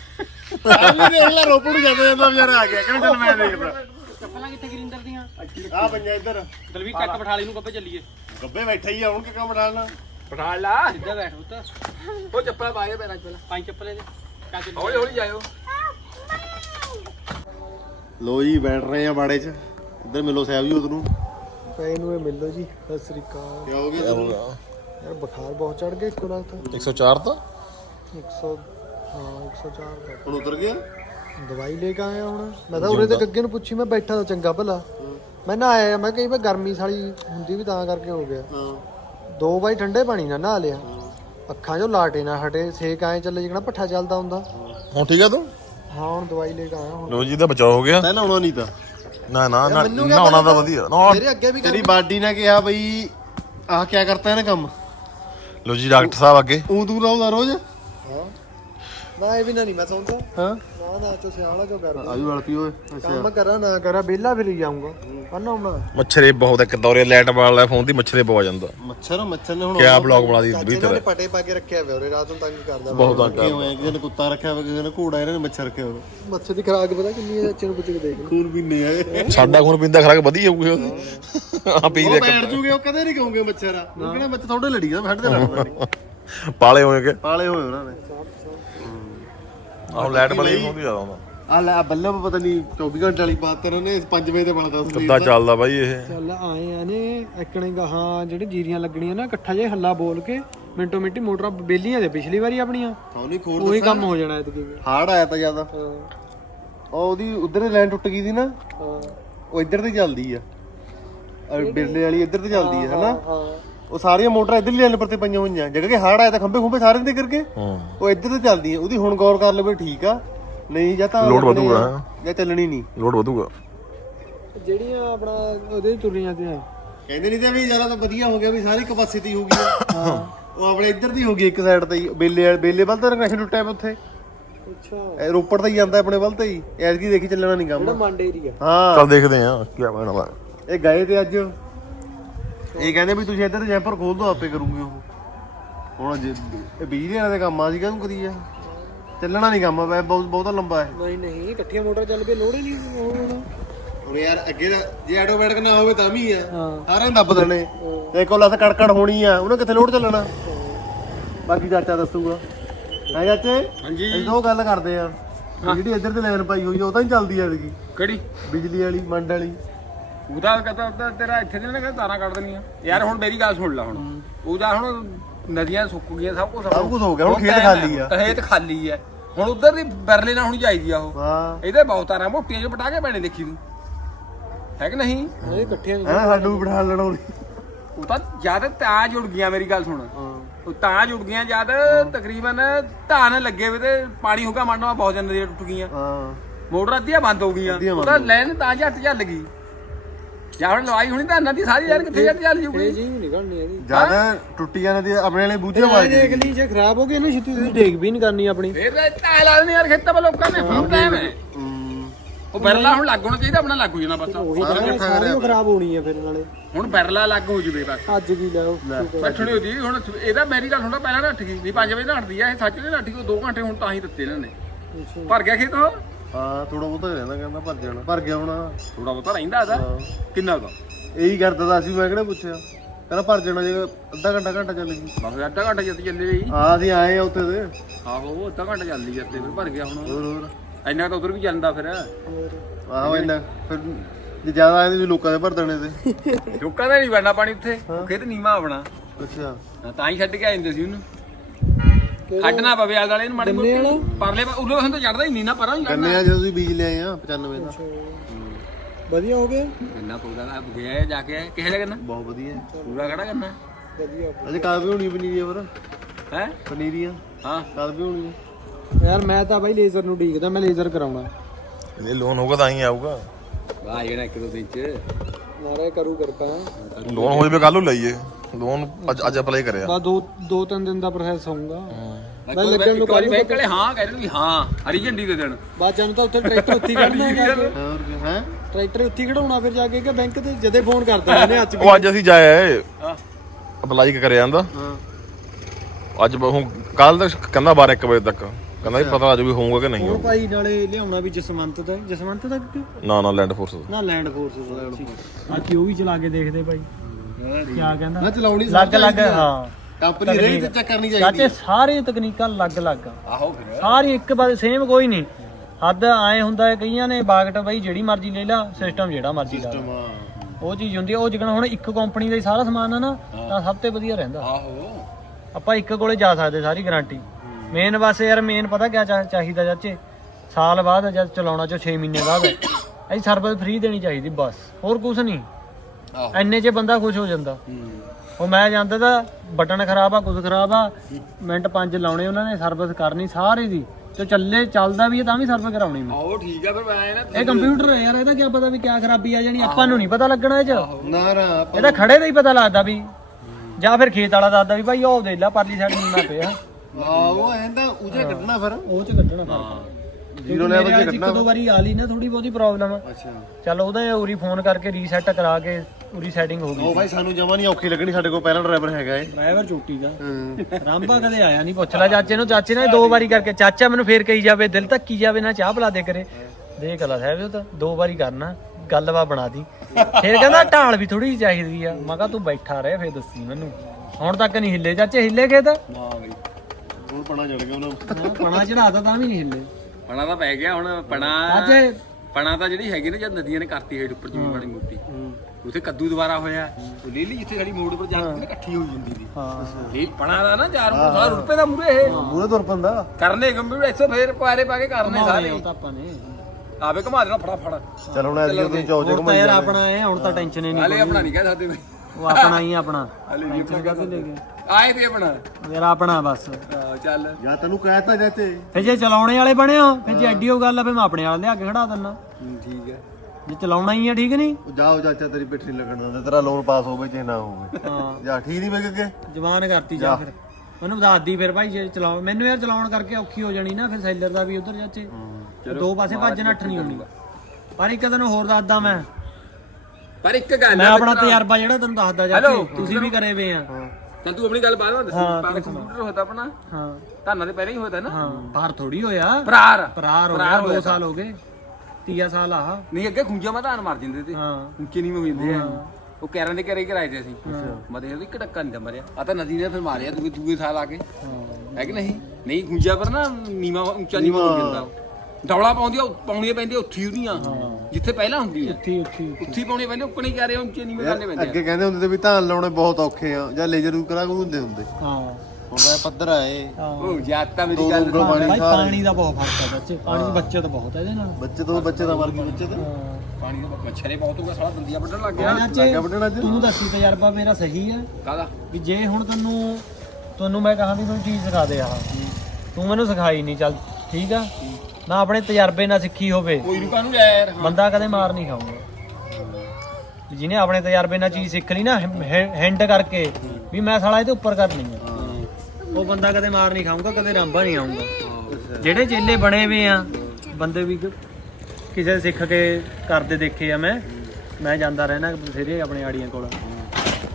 ਸਾਰੀ ਦੇਖ ਲੈ ਰੋਪੜ ਨੂੰ ਜਾਂਦਾ ਜਾਂਦਾ ਵਿਚਾਰਾ ਆ ਗਿਆ। ਕਹਿੰਦਾ ਚੱਲ ਮੈਂ ਦੇਖਦਾ ਚੱਪਲਾਂ ਕਿੱਥੇ ਗਰਿੰਦਰ ਦੀਆਂ? ਆ ਪੰਜਾ ਇੱਧਰ। ਦਲਵੀਰ ਚੱਕ ਬਿਠਾ ਲਈ ਨੂੰ ਗੱਬੇ ਚੱਲੀਏ। ਗੱਬੇ ਬੈਠੇ ਹੀ ਆ ਹੁਣ ਕਿ ਕੰਮ ਡਾਲਣਾ ਪਠਾ ਲਾ। ਸਿੱਧਾ ਬੈਠ ਪੁੱਤ। ਉਹ ਚੱਪਲ ਪਾਏ ਪੈਰਾਂ 'ਚ ਪਹਿਲਾਂ ਪੰਜ ਚੱਪਲੇ ਦੇ ਹੌਲੀ ਹੌਲੀ ਜਾਇਓ। ਲੋ ਜੀ ਬੈਠ ਰਹੇ ਆ ਬਾੜੇ 'ਚ। ਇੱਧਰ ਮਿਲੋ ਸਾਹਿਬ ਜੀ ਨੂੰ। ਪਏ ਨੂੰ ਇਹ ਮਿਲ ਜੀ ਸਤਿ ਸ੍ਰੀ ਅਕਾਲ। ਕੀ ਹੋ ਗਿਆ ਤੁਹਾਨੂੰ ਯਾਰ ਬੁਖਾਰ ਬਹੁਤ ਚੜ ਗਿਆ ਇੱਕੋ ਰਾਤ 104 ਤਾਂ? 100 ਹਾਂ 104 ਦਾ। ਹੁਣ ਉਤਰ ਗਿਆ? ਦਵਾਈ ਲੈ ਕੇ ਆਇਆ ਹੁਣ। ਮੈਂ ਤਾਂ ਉਰੇ ਤੇ ਅੱਗੇ ਨੂੰ ਪੁੱਛੀ ਮੈਂ ਬੈਠਾ ਤਾਂ ਚੰਗਾ ਭਲਾ। ਮੈਂ ਨਾ ਆਇਆ ਮੈਂ ਕਈ ਵਾਰ ਗਰਮੀ ਸਾਲੀ ਹੁੰਦੀ ਵੀ ਤਾਂ ਕਰਕੇ ਹੋ ਗਿਆ। ਹਾਂ। ਦੋ ਵਾਰੀ ਠੰਡੇ ਪਾਣੀ ਨਾਲ ਨਹਾ ਲਿਆ। ਅੱਖਾਂ 'ਚੋਂ ਲਾਟੇ ਨਾ ਹਟੇ ਸੇਕ ਆਏ ਚੱਲੇ ਜਿਕਣਾ ਪੱਠਾ ਚੱਲਦਾ ਹੁੰਦਾ। ਹੁਣ ਠੀਕ ਆ ਤੂੰ? ਹਾਂ ਹੁਣ ਦਵਾਈ ਲੈ ਕੇ ਆਇਆ ਹੁਣ। ਲੋ ਜੀ ਦਾ ਬਚਾਅ ਹੋ ਗਿਆ। ਤੈਨੂੰ ਨਹਾਉਣਾ ਨਹੀਂ ਤਾਂ। ਨਾ ਨਾ ਨਾ ਮੈਨੂੰ ਕਿਆ ਨਹਾਉਣਾ ਤਾਂ ਪਤਾ? ਵਧੀਆ। ਨਾ ਤੇਰੇ ਅੱਗੇ ਵੀ ਤੇਰੀ ਬਾਡੀ ਨੇ ਕਿਹਾ ਬਈ ਆਹ ਕੀ ਕਰਤਾ ਇਹਨੇ ਕੰਮ? ਲੋ ਜੀ ਡਾਕਟਰ ਸਾਹਿਬ ਅੱਗੇ। ਉਹ ਤੂੰ ਲਾਉਂਦਾ ਰੋਜ਼? ਨਾ ਇਹ ਵੀ ਨਾ ਨਹੀਂ ਮੈਂ ਸੌਂਦਾ ਹਾਂ? ਨਾ ਨਾ ਚੋ ਸਿਆਲਾ ਚੋ ਕਰਦਾ ਆਜੂ ਵਾਲ ਪੀਓ ਕੰਮ ਕਰਾਂ ਨਾ ਕਰਾਂ ਬੇਲਾ ਫਿਰ ਹੀ ਜਾਊਂਗਾ। ਪੰਨਾ ਹੁਣਾ ਮੱਛਰੇ ਬਹੁਤ ਇੱਕ ਦੌਰੇ ਲਾਈਟ ਵਾਲਾ ਫੋਨ ਦੀ ਮੱਛਰੇ ਪਵਾ ਜਾਂਦਾ। ਮੱਛਰ ਮੱਛਰ ਨੇ ਹੁਣ ਕਿਆ ਬਲੌਗ ਬਣਾ ਦੀ ਨੇ ਪਟੇ ਪਾ ਕੇ ਰੱਖਿਆ ਹੋਇਆ ਉਰੇ ਰਾਤ ਨੂੰ ਤੰਗ ਕਰਦਾ ਬਹੁਤ ਤੰਗ ਰੱਖੇ ਹੋਏ ਆ, ਕਿਸੇ ਨੇ ਕੁੱਤਾ ਰੱਖਿਆ ਹੋਇਆ ਕਿਸੇ ਨੇ ਘੋੜਾ ਇਹਨਾਂ ਨੇ ਮੱਛਰ ਰੱਖਿਆ ਹੋਇਆ ਮੱਛਰ ਦੀ ਖਰਾਕ ਪਤਾ ਕਿੰਨੀ ਹੈ ਚਾਚੇ ਨੂੰ ਪੁੱਛ ਕੇ ਦੇਖ। ਖੂਨ ਪੀਨੇ ਆ ਸਾਡਾ ਖੂਨ ਪੀਂਦਾ ਖਰਾਕ ਵਧੀਆ ਹੋਊਗੀ ਆ ਪੀ ਉਹ ਦੇ ਬੈਠ ਜੂਗੇ ਉਹ ਕਦੇ ਨਹੀਂ ਕਹੋਗੇ ਮੱਛਰ ਆ। ਉਹ ਕਹਿੰਦਾ ਬੱਚਾ ਤੁਹਾਡੇ ਲੜੀ ਲੜਦਾ ਨਹੀਂ ਪਾਲੇ ਹੋਏ ਕਿ ਪਾਲੇ ਹੋਏ ਉਹਨਾਂ ਨੇ। ਆਹ ਲਾਈਟ ਵਾਲੀ ਹੁੰਦੀ ਜ਼ਿਆਦਾ ਹੁੰਦਾ ਆ ਲੈ ਬੱਲਬ ਪਤਾ ਨਹੀਂ 24 ਘੰਟੇ ਵਾਲੀ ਬਾਤ ਤੇ ਨੇ 5 ਵਜੇ ਤੇ ਬਣਦਾ ਸੀ ਕਿੱਦਾਂ ਚੱਲਦਾ ਬਾਈ ਇਹ? ਚੱਲ ਆਏ ਆ ਨੇ ਐਕਣੇ ਗਾਹਾਂ ਜਿਹੜੇ ਜੀਰੀਆਂ ਲੱਗਣੀਆਂ ਨਾ ਇਕੱਠਾ ਜੇ ਹੱਲਾ ਬੋਲ ਕੇ ਮਿੰਟੋ ਮਿੰਟੀ ਮੋਟਰਾਂ ਬੇਲੀਆਂ ਦੇ ਪਿਛਲੀ ਵਾਰੀ ਆਪਣੀਆਂ। ਸੌਣੀ ਖੋਲ ਉਹੀ ਕੰਮ ਹੋ ਜਾਣਾ ਇਤਕੀ ਹਾਰਡ ਆਇਆ ਤਾਂ ਜ਼ਿਆਦਾ। ਹਾਂ। ਉਹ ਉਹਦੀ ਉਧਰ ਦੀ ਲਾਈਨ ਟੁੱਟ ਗਈ ਸੀ ਨਾ ਹਾਂ। ਉਹ ਇੱਧਰ ਤੇ ਚੱਲਦੀ ਆ। ਅਹ ਬਿਰਲੇ ਵਾਲੀ ਇੱਧਰ ਤੇ ਚੱਲਦੀ ਆ ਹਨਾ? ਹਾਂ। ਉਹ ਸਾਰੀਆਂ ਮੋਟਰਾਂ ਇੱਧਰ ਲਾਈਨ ਪਰ ਤੇ ਪਈਆਂ ਹੋਈਆਂ। ਜਿਹੜਾ ਕਿ ਹਾਰਡ ਆਇਆ ਤਾਂ ਖੰਭੇ ਖੁੰਭੇ ਸਾਰੇ ਦੇ ਕਰਕੇ ਹੂੰ। ਉਹ ਇੱਧਰ ਤੇ ਚੱਲਦੀ ਆ ਉਹਦੀ ਹੁਣ ਗੌਰ ਕਰ ਲਵੇ ਠੀਕ ਆ। ਨਹੀਂ ਜਾਂ ਤਾਂ ਲੋਡ ਆਪਣੇ- ਵਧੂਗਾ, ਹੈਂ? ਜਾਂ ਚੱਲਣੀ ਨਹੀਂ। ਲੋਡ ਵਧੂਗਾ। ਜਿਹੜੀਆਂ ਆਪਣਾ ਉਹਦੇ ਤੁਰੀਆਂ ਤੇ ਆ। ਕਹਿੰਦੇ ਨਹੀਂ ਤੇ ਵੀ ਜ਼ਿਆਦਾ ਤਾਂ ਵਧੀਆ ਹੋ ਗਿਆ ਵੀ ਸਾਰੀ ਕਪੈਸਿਟੀ ਹੋ ਗਈ ਆ। ਉਹ ਆਪਣੇ ਇੱਧਰ ਦੀ ਹੋ ਗਈ ਇੱਕ ਸਾਈਡ ਤੇ ਹੀ। ਬੇਲੇ ਵਾਲੇ- ਬੇਲੇ ਵੱਲ ਤਾਂ ਕਨੈਕਸ਼ਨ ਟੁੱਟਿਆ ਪਿਆ ਉੱਥੇ। ਅੱਛਾ। ਇਹ ਰੋਪੜ ਤਾਂ ਹੀ ਜਾਂਦਾ ਆਪਣੇ ਵੱਲ ਤੇ ਹੀ। ਐਤਕੀ ਦੇਖੀ ਚੱਲਣਾ ਨਹੀਂ ਕੰਮ। ਮੰਡ ਏਰੀਆ। ਹਾਂ। ਚੱਲ ਦੇਖਦੇ ਆ ਕੀ ਬਣਨਾ ਵਾ ਇਹ ਗਏ ਤੇ ਅੱਜ। ਇਹ ਕਹਿੰਦੇ ਵੀ ਤੁਸੀਂ ਇੱਧਰ ਜੈਪਰ ਖੋਲ ਦੋ ਆਪੇ ਕਰੂੰਗੇ ਉਹ। ਹੁਣ ਜੇ ਇਹ ਬਿਜਲੀ ਵਾਲੇ ਦੇ ਕੰਮ ਆ ਸੀ ਕਾਹਨੂੰ ਕਰੀ ਆ? ਚੱਲਣਾ ਨਹੀਂ ਕੰਮ ਵੈ ਬਹੁਤ ਬਹੁਤਾ ਲੰਬਾ ਹੈ ਨਹੀਂ ਨਹੀਂ ਇਕੱਠੀਆਂ ਮੋਟਰ ਚੱਲ ਪਏ ਲੋੜ ਹੀ ਨਹੀਂ ਹੋਣਾ। ਹੁਣ ਯਾਰ ਅੱਗੇ ਦਾ ਜੇ ਆਟੋਮੈਟਿਕ ਨਾ ਹੋਵੇ ਤਾਂ ਵੀ ਆ। ਹਾਂ। ਸਾਰਿਆਂ ਦੱਬ ਦੇਣੇ। ਤੇ ਕੋਲ ਲੱਤ ਕੜਕੜ ਹੋਣੀ ਆ ਉਹਨੇ ਕਿੱਥੇ ਲੋਡ ਚੱਲਣਾ? ਬਾਕੀ ਚਾਚਾ ਦੱਸੂਗਾ। ਹੈ ਚਾਚੇ? ਹਾਂਜੀ। ਅਸੀਂ ਉਹ ਗੱਲ ਕਰਦੇ ਆ। ਜਿਹੜੀ ਇੱਧਰ ਤੇ ਲਾਈਨ ਪਾਈ ਹੋਈ ਆ ਉਹ ਤਾਂ ਨਹੀਂ ਚੱਲਦੀ ਐਤਕੀ। ਕਿਹੜੀ? ਬਿਜਲੀ ਵਾਲੀ ਮੰਡ ਵਾਲੀ। ਉਹਦਾ ਕਹਤਾ ਤੇਰਾ ਇੱਥੇ ਦੇ ਨਾ ਕਹਿੰਦਾ ਤਾਰਾਂ ਕੱਢ ਦੇਣੀਆਂ। ਯਾਰ ਹੁਣ ਮੇਰੀ ਗੱਲ ਸੁਣ ਲੈ ਹੁਣ। ਉਹਦਾ ਹੁਣ ਨਦੀਆਂ ਸੁੱਕ ਗਈਆਂ ਸਭ ਕੁਝ ਸਭ ਕੁਝ ਹੋ ਗਿਆ, ਹੁਣ ਖੇਤ ਖਾਲੀ ਆ। ਖੇਤ ਖਾਲੀ ਹੈ ਹੁਣ ਉਧਰ ਦੀ ਬਰਲੇ ਨਾਲ ਹੋਣੀ ਚਾਹੀਦੀ ਆ ਉਹ। ਹਾਂ। ਇਹਦੇ ਬਹੁਤ ਤਾਰਾਂ ਮੋਟੀਆਂ ਜੋ ਪਟਾ ਕੇ ਪੈਣੇ ਦੇਖੀ ਤੂੰ। ਹੈ ਕਿ ਨਹੀਂ? ਇਹ ਇਕੱਠੀਆਂ ਹੈ ਸਾਨੂੰ ਵੀ ਬਿਠਾ ਲੈਣਾ ਉਹ ਤਾਂ ਜਦ ਤਾਂ ਜੁੜ ਗਈਆਂ ਮੇਰੀ ਗੱਲ ਸੁਣ। ਉਹ ਤਾਂ ਜੁੜ ਗਈਆਂ ਜਦ ਤਕਰੀਬਨ ਧਾਨ ਲੱਗੇ ਵੇ ਤੇ ਪਾਣੀ ਹੋਗਾ ਮੰਡਵਾ ਬਹੁਤ ਜਾਂਦੀਆਂ ਟੁੱਟ ਗਈਆਂ। ਹਾਂ। ਮੋਟਰ ਅੱਧੀਆਂ ਬੰਦ ਹੋ ਗਈਆਂ। ਅੱਧੀਆਂ ਉਹ ਬੰਦ ਤਾਂ ਹੋ ਲੈਣ ਤਾਂ ਝੱਟ ਚੱਲ ਗਈ। ਜਾਂ ਹੁਣ ਲਵਾਈ ਹੋਣੀ ਤਾਂ ਦੀ ਸਾਰੀ ਯਾਰ ਕਿੱਥੇ ਝੱਟ ਚੱਲ ਜੂਗੀ ਇਹ ਜੀ ਨਿਕਲਣੀ ਇਹਦੀ। ਜ਼ਿਆਦਾ ਟੁੱਟੀਆਂ ਨੇ ਆਪਣੇ ਵਾਲੇ ਬੂਝੇ ਇਹ ਮਾਰ ਦੇਖ ਲਈ ਜੇ ਖਰਾਬ ਹੋ ਗਈ ਨਾ ਛੇਤੀ ਤੁਸੀਂ ਡੇਗ ਵੀ ਨਹੀਂ ਕਰਨੀ ਆਪਣੀ। ਫੇਰ ਤਾਂ ਲਾ ਦੇਣੀ ਯਾਰ ਖੇਤਾਂ 'ਚ ਲੋਕਾਂ ਨੇ ਹੁਣ ਟਾਈਮ ਹੈ ਉਹ ਬੈਰਲਾ ਹੁਣ ਲੱਗ ਹੋਣਾ ਚਾਹੀਦਾ ਆਪਣਾ ਲੱਗ ਹੋ ਜਾਣਾ ਬਸ। ਉਹੀ ਤਾਂ ਸਾਰੀ ਖਰਾਬ ਹੋਣੀ ਆ ਫਿਰ ਨਾਲੇ। ਹੁਣ ਬੈਰਲਾ ਲੱਗ ਹੋ ਜੂਵੇ ਬਸ। ਅੱਜ ਕੀ ਲਾਓ ਬੈਠਣੀ ਹੁੰਦੀ ਹੁਣ ਇਹਦਾ ਮੇਰੀ ਗੱਲ ਸੁਣਦਾ ਪਹਿਲਾਂ ਨੱਠ ਗਈ ਵੀ 5 ਵਜੇ ਨੱਠਦੀ ਆ ਇਹ ਸੱਚ ਨੇ ਨੱਠ ਗਈ 2 ਘੰਟੇ ਹੁਣ ਤਾਂ ਹੀ ਦਿੱਤੇ ਇਹਨਾਂ ਨੇ। ਭਰ ਗਿਆ ਖੇਤ ਉਹ? ਹਾਂ ਥੋੜਾ ਬਹੁਤਾ ਹੀ ਰਹਿੰਦਾ ਕਹਿੰਦਾ ਭਰ ਜਾਣਾ। ਭਰ ਗਿਆ ਹੁਣ। ਥੋੜਾ ਬਹੁਤਾ ਰਹਿੰਦਾ ਇਹਦਾ? ਕਿੰਨਾ ਦਾ ਇਹੀ ਕਰਦਾ ਤਾਂ ਅਸੀਂ ਮੈਂ ਕਿਹੜਾ ਪੁੱਛਿਆ। ਕਹਿੰਦਾ ਭਰ ਜਾਣਾ ਜੇ ਅੱਧਾ ਘੰਟਾ ਘੰਟਾ ਚੱਲੇਗੀ ਬਸ ਅੱਧਾ ਘੰਟਾ ਜਦ ਚੱਲੇ ਗਈ ਹਾਂ ਅਸੀਂ ਆਏ ਆ ਉੱਥੇ ਤੇ। ਆਹੋ ਅੱਧਾ ਘੰਟਾ ਚੱਲਦੀ ਜਾਂਦੇ ਫਿਰ ਭਰ ਗਿਆ ਹੁਣ। ਹੋਰ ਹੋਰ। ਇੰਨਾ ਤਾਂ ਉਧਰ ਵੀ ਚੱਲਦਾ ਫਿਰ। ਆਹੋ ਇੰਨਾ। ਫਿਰ ਜੇ ਜ਼ਿਆਦਾ ਆਏ ਤੇ ਲੋਕਾਂ ਦੇ ਭਰ ਦੇਣੇ ਤੇ। ਲੋਕਾਂ ਦਾ ਨਹੀਂ ਵੜਨਾ ਪਾਣੀ ਉੱਥੇ। ਖੇਤ ਨੀਵਾ ਆਪਣਾ। ਅੱਛਾ। ਤਾਂ ਹੀ ਛੱਡ ਕੇ ਆ ਜਾਂਦੇ ਸੀ ਉਹਨੂੰ। ਕੱਢਣਾ ਪਵੇ ਆਲ ਵਾਲੇ ਨੂੰ ਮਾੜੀ ਮੋਟੀ ਪਰਲੇ ਪਾ- ਉਰਲੇ ਪਾਸੇ ਤਾਂ ਚੜਦਾ ਹੀ ਨਹੀਂ ਨਾ ਪਰਾਂ ਹੀ ਗੰਨੇ ਆ ਜਦੋਂ ਤੁਸੀਂ ਬੀਜ ਲਿਆਏ ਆ 95 ਦਾ। ਵਧੀਆ ਹੋ ਗਿਆ ਗੰਨਾ ਪੂਰਾ ਦਾ ਗਿਆ ਜਾ ਕੇ ਆਏ। ਕਿਹੇ ਗੰਨਾ? ਬਹੁਤ ਵਧੀਆ। ਹੈ। ਪੂਰਾ ਖੜਾ ਗੰਨਾ? ਵਧੀਆ ਅਜੇ ਕਾਦ ਵੀ ਹੋਣੀ ਪਨੀਰੀ ਪਰ ਹੈ? ਪਨੀਰੀਆਂ। ਹਾਂ। ਕਾਦ ਵੀ ਹੋਣੀ ਯਾਰ ਮੈਂ ਤਾਂ ਬਾਈ ਲੇਜ਼ਰ ਨੂੰ ਢੀਕਦਾ ਮੈਂ ਲੇਜ਼ਰ ਕਰਾਉਣਾ। ਇਹ ਲੋਨ ਹੋਊਗਾ ਤਾਂ ਹੀ ਆਊਗਾ। ਵਾਹ ਜਿਹੜਾ ਇੱਕ ਦੋ ਦਿਨ ਚ। ਮਾਰੇ ਕਰੂ ਕਰਪਾ। ਲੋਨ ਹੋ ਜਾਵੇ ਕੱਲ ਨੂੰ ਲਈਏ। ਲੋਨ ਅੱਜ ਅੱਜ ਅਪਲਾਈ ਕਰਿਆ। ਬਾ ਦੋ ਦੋ ਤਿੰਨ ਦਿਨ ਦਾ ਪ੍ਰੋਸੈਸ ਹੋਊਗਾ। ਮੈਂ ਲੱਗਣ ਨੂੰ ਵਾਲੇ ਹਾਂ ਕਹਿੰਦੇ ਵੀ ਹਾਂ ਹਰੀ ਝੰਡੀ ਦੇ ਦੇਣ ਬਾਅਦ ਜਾਨੂੰ ਤਾਂ ਉੱਥੇ ਟਰੈਕਟਰ ਉੱਥੇ ਕੱਢਣਾ ਹੈ ਜਾ ਹੋਰ ਕੀ ਹੈ? ਟਰੈਕਟਰ ਉੱਥੇ ਖੜਾਉਣਾ ਫਿਰ ਜਾ ਕੇ ਕਿ ਬੈਂਕ ਤੇ ਜਦੇ ਫੋਨ ਕਰ ਦੇਣਾ ਨੇ ਅੱਜ ਉਹ ਅੱਜ ਅਸੀਂ ਜਾਏ ਹਾਂ। ਅਪਲਾਈ ਕਰਿਆ ਜਾਂਦਾ। ਹਾਂ। ਅੱਜ ਹੁਣ ਕੱਲ ਤੱਕ ਕਹਿੰਦਾ 12 1 ਵਜੇ ਤੱਕ। ਕਹਿੰਦਾ ਵੀ ਪਤਾ ਲੱਜ ਵੀ ਹੋਊਗਾ ਕਿ ਨਹੀਂ ਉਹ ਹੋਊਗਾ। ਭਾਈ ਨਾਲੇ ਲਿਆਉਣਾ ਵੀ ਜਸਵੰਤ ਦਾ। ਜਸਵੰਤ ਦਾ ਨਾ ਨਾ ਲੈਂਡ ਫੋਰਸ ਨਾ ਲੈਂਡ ਫੋਰਸ ਦਾ। ਅੱਜ ਉਹ ਵੀ ਚਲਾ ਕੇ ਦੇਖਦੇ ਭਾਈ। ਕੀ ਕਹਿੰਦਾ? ਨਾ ਚਲਾਉਣੀ ਲੱਗ ਲੱਗ ਹਾਂ। ਕੰਪਨੀ ਰਹੀ ਤੇ ਚੈੱਕ ਕਰਨੀ ਚਾਹੀਦੀ ਚਾਚੇ ਸਾਰੇ ਤਕਨੀਕਾਂ ਲੱਗ ਲੱਗ ਆ ਆਹੋ ਫਿਰ। ਸਾਰੀ ਇੱਕ ਬਾਰ ਸੇਮ ਕੋਈ ਨਹੀਂ। ਹੱਦ ਐ ਹੁੰਦਾ ਹੈ ਕਈਆਂ ਨੇ ਬਾਗਟ ਬਈ ਜਿਹੜੀ ਮਰਜ਼ੀ ਲੈ ਲਾ ਸਿਸਟਮ ਜਿਹੜਾ ਮਰਜ਼ੀ ਲਾ ਲਾ। ਹਾਂ। ਉਹ ਚੀਜ਼ ਹੁੰਦੀ ਹੈ ਉਹ ਜਿਕਣ ਹੁਣ ਇੱਕ ਕੰਪਨੀ ਦਾ ਹੀ ਸਾਰਾ ਸਮਾਨ ਆ ਨਾ ਤਾਂ ਸਭ ਤੋਂ ਵਧੀਆ ਰਹਿੰਦਾ। ਆਹੋ। ਆਪਾਂ ਇੱਕ ਕੋਲੇ ਜਾ ਸਕਦੇ ਸਾਰੀ ਗਾਰੰਟੀ ਮੇਨ ਬਸ ਯਾਰ ਮੇਨ ਪਤਾ ਕਿਆ ਚਾ- ਚਾਹੀਦਾ ਚਾਚੇ? ਸਾਲ ਬਾਅਦ ਜਦ ਚਲਾਉਣਾ ਚੋ 6 ਮਹੀਨੇ ਬਾਅਦ ਅਸੀਂ ਸਰਵਿਸ ਫ੍ਰੀ ਦੇਣੀ ਚਾਹੀਦੀ ਬਸ। ਹੋਰ ਕੁਝ ਨਹੀਂ। ਆਹੋ। ਐਨੇ 'ਚ ਬੰਦਾ ਖੁਸ਼ ਹੋ ਜਾਂਦਾ। ਉਹ ਮੈਂ ਜਾਂਦਾ ਤਾਂ ਬਟਨ ਖਰਾਬ ਆ ਕੁਝ ਖਰਾਬ ਆ। ਮਿੰਟ ਪੰਜ ਲਾਉਣੇ ਉਹਨਾਂ ਨੇ ਸਰਵਿਸ ਕਰਨੀ ਸਾਰੀ ਦੀ। ਤੇ ਚੱਲੇ ਚੱਲਦਾ ਵੀ ਹੈ ਤਾਂ ਵੀ ਸਰਵਿਸ ਕਰਾਉਣੀ ਮੈਂ। ਆਹੋ ਠੀਕ ਆ ਫਿਰ ਮੈਂ ਨਾ ਇਹ ਕੰਪਿਊਟਰ ਹੈ ਯਾਰ ਇਹਦਾ ਕੀ ਪਤਾ ਵੀ ਕਿਆ ਖਰਾਬੀ ਆ ਜਾਣੀ ਆਪਾਂ ਨੂੰ ਨਹੀਂ ਪਤਾ ਲੱਗਣਾ ਇਹ 'ਚ। ਨਾ ਨਾ ਇਹਦਾ ਖੜੇ ਦਾ ਹੀ ਪਤਾ ਲੱਗਦਾ ਵੀ। ਜਾਂ ਫਿਰ ਖੇਤ ਵਾਲਾ ਦੱਸਦਾ ਵੀ ਭਾਈ ਉਹ ਦੇ ਲਾ ਪਰਲੀ ਸਾਈਡ ਨਾ ਪਿਆ। ਆਹੋ ਐਂਦਾ ਉਹਦੇ ਕੱਢਣਾ ਫਿਰ। ਉਹ ਚ ਕੱਢਣਾ ਹਾਂ ਜ਼ੀਰੋ ਲੈਵਲ ਤੇ ਇੱਕ ਕੱਢਣਾ ਦੋ ਵਾਰੀ ਆ ਲਈ ਨਾ ਥੋੜੀ ਬਹੁਤੀ ਪ੍ਰੋਬਲਮ ਅੱਛਾ। ਚੱਲ ਉਹਦਾ ਉਰੀ ਫੋਨ ਕਰਕੇ ਰੀਸੈਟ ਕਰਾ ਕੇ ਉਰੀ ਸੈਟਿੰਗ ਹੋ ਗਈ ਉਹ ਭਾਈ ਸਾਨੂੰ ਜਮਾ ਨਹੀਂ ਔਖੀ ਲੱਗਣੀ ਸਾਡੇ ਕੋਲ ਪਹਿਲਾਂ ਡਰਾਈਵਰ ਹੈਗਾ ਏ ਡਰਾਈਵਰ ਚੋਟੀ ਦਾ। ਹਾਂ। ਰਾਂਬਾ ਕਦੇ ਆਇਆ ਨਹੀਂ। ਪੁੱਛ ਲੈ ਚਾਚੇ ਨੂੰ ਚਾਚੇ ਨੇ ਦੋ ਵਾਰੀ ਕਰਕੇ ਚਾਚਾ ਮੈਨੂੰ ਫੇਰ ਕਹੀ ਜਾਵੇ ਦਿਲ ਧੱਕੀ ਜਾਵੇ ਨਾ ਚਾਹ ਪਿਲਾ ਦੇ ਕਰੇ। ਦੇਖ ਲਾ ਸਾਹਿਬ ਉਹ ਤਾਂ ਦੋ ਵਾਰੀ ਕਰਨਾ ਗੱਲਬਾਤ ਬਣਾ ਦੀ। ਫੇਰ ਕਹਿੰਦਾ ਢਾਲ ਵੀ ਥੋੜੀ ਜਿਹੀ ਚਾਹੀਦੀ ਆ। ਮੈਂ ਕਿਹਾ ਤੂੰ ਬੈਠਾ ਰਹਿ ਫੇਰ ਦੱਸੀ ਮੈਨੂੰ। ਹੁਣ ਤੱਕ ਨਹੀਂ ਹਿੱਲੇ। ਚਾਚੇ ਹਿੱਲੇ ਖੇਤ ਨਾ ਬਈ ਹੁਣ ਪਣਾ ਚੜ ਗਿਆ ਉਹਨਾਂ ਪਣਾ ਚੜਾਤਾ ਤਾਂ ਵੀ ਨਹੀਂ ਹਿੱਲੇ। ਪਣਾ ਤਾਂ ਪੈ ਗਿਆ ਹੁਣ ਪਣਾ ਚਾਚੇ ਪਣਾ ਤਾਂ ਜਿਹੜੀ ਹੈਗੀ ਨਾ ਜਦ ਨਦੀਆਂ ਨੇ ਕਰਤੀ ਹੇਠ ਉੱਪਰ ਜਿਵੇਂ ਬੜੀ ਮੋਟੀ। ਉਥੇ ਕੱਦੂ ਦੁਬਾਰਾ ਹੋਇਆ। ਉਹ ਲੀਲੀ ਜਿੱਥੇ ਸਾਡੀ ਮੋੜ ਉੱਪਰ ਜਾ ਕੇ ਇਕੱਠੀ ਹੋਈ ਜਾਂਦੀ ਸੀ। ਹਾਂ। ਇਹ ਪਣਾ ਦਾ ਨਾ 400 ਰੁਪਏ ਦਾ ਮੂਰੇ ਇਹ। ਮੂਰੇ ਤੁਰ ਪੰਦਾ। ਕਰਨੇ ਗੰਭੀਰ ਇੱਥੇ ਫੇਰ ਪਾਰੇ ਪਾ ਕੇ ਕਰਨੇ ਸਾਰੇ। ਉਹ ਤਾਂ ਆਪਾਂ ਨੇ। ਆਵੇ ਘੁਮਾ ਦੇਣਾ ਫੜਾ ਫੜ ਚਲ ਹੁਣ ਐਸੀ ਤੂੰ ਚੌਜੇ ਹੁਣ ਤਾਂ ਘਮਾਈ ਯਾਰ ਆਪਣਾ ਹੈ ਹੁਣ ਤਾਂ ਟੈਨਸ਼ਨ ਹੀ ਨਹੀਂ ਹਾਲੇ ਆਪਣਾ ਨਹੀਂ ਕਹਿ ਸਕਦੇ ਬਈ ਉਹ ਆਪਣਾ ਹੀ ਆਪਣਾ। ਹਾਲੇ ਵੀ ਆਪਣਾ ਕਾਹਤੇ ਲੈ ਗਏ ਆਏ ਤੇ ਆਪਣਾ। ਯਾਰ ਆਪਣਾ ਬਸ। ਚੱਲ। ਜਾਂ ਤੈਨੂੰ ਕਹਿਤਾ ਜਾਤੇ ਫਿਰ ਜੇ ਚਲਾਉਣੇ ਵਾਲੇ ਬਣੇ ਹੋ ਫਿਰ ਜੇ ਐਡੀ ਉਹ ਗੱਲ ਆ ਫਿਰ ਮੈਂ ਆਪਣੇ ਵਾਲੇ ਲਿਆ ਕੇ ਖੜਾ ਦਿੰਨਾ। ਠੀਕ ਹੈ। ਜੇ ਚਲਾਉਣਾ ਹੀ ਆ ਠੀਕ ਨਹੀਂ? ਜਾਓ ਚਾਚਾ ਤੇਰੀ ਪਿੱਠ ਨਹੀਂ ਲੱਗਣ ਦਿੰਦਾ ਤੇਰਾ ਲੋਨ ਪਾਸ ਹੋਵੇ ਚਾਹੇ ਨਾ ਹੋਵੇ। ਹਾਂ। ਜਾ ਠੀਕ ਨਹੀਂ ਵੇਖ ਕੇ ਜਵਾਨ ਕਰਤੀ ਜਾ ਫਿਰ। ਮੈਨੂੰ ਦੱਸਦੀ ਫਿਰ ਭਾਈ ਜੇ ਚਲਾਉ ਮੈਨੂੰ ਯਾਰ ਚਲਾਉਣ ਕਰਕੇ ਔਖੀ ਹੋ ਜਾਣੀ ਨਾ ਫਿਰ ਸੈਲਰ ਦਾ ਵੀ ਉਧਰ ਜਾਚੇ ਦੋ ਪਾਸੇ ਭੱਜ ਨੱਠ ਨਹੀਂ ਹੋਣੀ। ਪਰ ਇੱਕ ਦਿਨ ਹੋਰ ਦੱਸਦਾ ਮੈਂ। ਪਰ ਇੱਕ ਗੱਲ ਮੈਂ ਆਪਣਾ ਤਜਰਬਾ ਜਿਹੜਾ ਤੈਨੂੰ ਦੱਸਦਾ ਜਾ ਤੁਸੀਂ ਵੀ ਕਰੇ ਵੇ ਆ। ਚੱਲ ਤੂੰ ਆਪਣੀ ਗੱਲ ਬਾਅਦ ਵਿੱਚ ਦੱਸੀ ਪਰ ਕੰਪਿਊਟਰ ਹੋਤਾ ਆਪਣਾ। ਹਾਂ। ਧਾਨਾ ਦੇ ਪਹਿਲਾਂ ਹੀ ਹੋਤਾ ਨਾ। ਹਾਂ ਬਾਹਰ ਥੋੜੀ ਹੋਇਆ। ਭਰਾਰ ਪਰਾਰ ਹੋ ਗਿਆ 2 ਸਾਲ ਹੋ ਗਏ। ਤੀਆ ਸਾਲ ਆਹ ਨਹੀਂ ਅੱਗੇ ਖੁੰਝਾ ਮੈਂ ਧਾਨ ਮਾਰ ਦਿੰਦੇ ਤੇ। ਹਾਂ। ਉੱਚੇ ਨਹੀਂ ਹੋ ਜਾਂਦੇ ਆ ਉਹ ਕੈਰਾਂ ਦੇ ਘਰੇ ਕਰਾਏ ਤੇ ਅਸੀਂ। ਮੈਂ ਦੇਖਿਆ ਇੱਕ ਟੱਕਾ ਨਹੀਂ ਮਰਿਆ ਆ ਤਾਂ ਨਦੀ ਨੇ ਫਿਰ ਮਾਰਿਆ ਦੂਏ ਦੂਏ ਸਾਲ ਆ ਕੇ। ਹੈ। ਕਿ ਨਹੀਂ? ਨਹੀਂ ਖੁੰਝਾ ਪਰ ਨਾ ਨੀਵਾ ਉੱਚਾ ਨਹੀਂ ਹੋ ਜਾਂਦਾ। ਡੌਲਾ ਪਾਉਂਦੀ ਪਾਉਣੀਆਂ ਪੈਂਦੀਆਂ ਉੱਥੀ ਉਹਦੀਆਂ ਜਿੱਥੇ ਪਹਿਲਾਂ ਹੁੰਦੀਆਂ ਉੱਥੀ ਉੱਥੀ ਉੱਥੀ ਪਾਉਣੀਆਂ ਪੈਂਦੀਆਂ ਉੱਕਣੇ ਕਹਿ ਰਹੇ ਉੱਚੇ ਨੀਵੇਂ ਕਰਨੇ ਪੈਂਦੇ ਅੱਗੇ ਕਹਿੰਦੇ ਹੁੰਦੇ ਤੇ ਵੀ ਧਾਨ ਲਾਉਣੇ ਬਹੁਤ ਔਖੇ ਆ ਜਾਂ ਲੇਜ਼ਰ ਨੂੰ ਕਰਾ ਹੁੰਦੇ ਹੁੰਦੇ। ਹਾਂ। ਤਾਂ ਇਹ ਪੱਧਰ ਆਏ ਹਾਂ। ਉਹ ਜਾਤ ਤਾਂ ਮੇਰੀ ਦੋ ਗੱਲ ਉਂਗਲ ਪਾਣੀ ਭਾਈ ਸਾਰੇ ਪਾਣੀ ਦਾ ਬਹੁਤ ਫ਼ਰਕ ਹੈ ਬੱਚੇ। ਪਾਣੀ ਦੀ ਬੱਚਤ ਬਹੁਤ ਹੈ ਇਹਦੇ ਨਾਲ। ਬੱਚੇ ਤੋਂ ਬੱਚੇ ਦਾ ਵਰਗੀ ਬੱਚੇ ਤੇ। ਹਾਂ। ਪਾਣੀ ਦਾ ਮੱਛਰੇ ਬਹੁਤ ਹੋਗਾ ਸਾਲਾ ਦੰਦੀਆਂ ਵੱਢਣ ਲੱਗ ਗਿਆ। ਲੱਗਿਆ ਵੱਢਣ ਅੱਜ। ਤੂੰ ਦੱਸੀ ਤਜਰਬਾ ਮੇਰਾ ਸਹੀ ਹੈ ਕਾਹਦਾ? ਵੀ ਜੇ ਹੁਣ ਤੈਨੂੰ ਤੁਹਾਨੂੰ ਮੈਂ ਕਹਾਂ ਵੀ ਮੈਨੂੰ ਚੀਜ਼ ਸਿਖਾ ਦੇ ਆਹ ਤੂੰ ਮੈਨੂੰ ਸਿਖਾਈ ਨਹੀਂ ਚੱਲ ਠੀਕ ਆ? ਮੈਂ ਆਪਣੇ ਤਜਰਬੇ ਨਾਲ ਸਿੱਖੀ ਹੋਵੇ। ਕੋਈ ਨੂੰ ਕਾਹਨੂੰ ਯਾਰ? ਬੰਦਾ ਕਦੇ ਮਾਰ ਨਹੀਂ ਖਾਊਗਾ। ਵੀ ਜਿਹਨੇ ਆਪਣੇ ਤਜਰਬੇ ਨਾਲ ਚੀਜ਼ ਸਿੱਖ ਲਈ ਨਾ ਹੈਂਡ ਕਰਕੇ ਵੀ ਮੈਂ ਸਾਲਾ ਇਹਦੇ ਉੱਪਰ ਕਰਨੀ ਆ। ਉਹ ਬੰਦਾ ਕਦੇ ਮਾਰ ਨਹੀਂ ਖਾਊਗਾ ਕਦੇ ਰਾਂਬਾ ਨਹੀਂ ਆਊਗਾ। ਜਿਹੜੇ ਚੇਲੇ ਬਣੇ ਵੇ ਆ ਬੰਦੇ ਵੀ ਕਿਸੇ ਸਿੱਖ ਕੇ ਕਰਦੇ ਦੇਖੇ ਆ ਮੈਂ ਮੈਂ ਜਾਂਦਾ ਰਹਿਣਾ ਬਥੇਰੇ ਆਪਣੇ ਆੜੀਆਂ ਕੋਲ।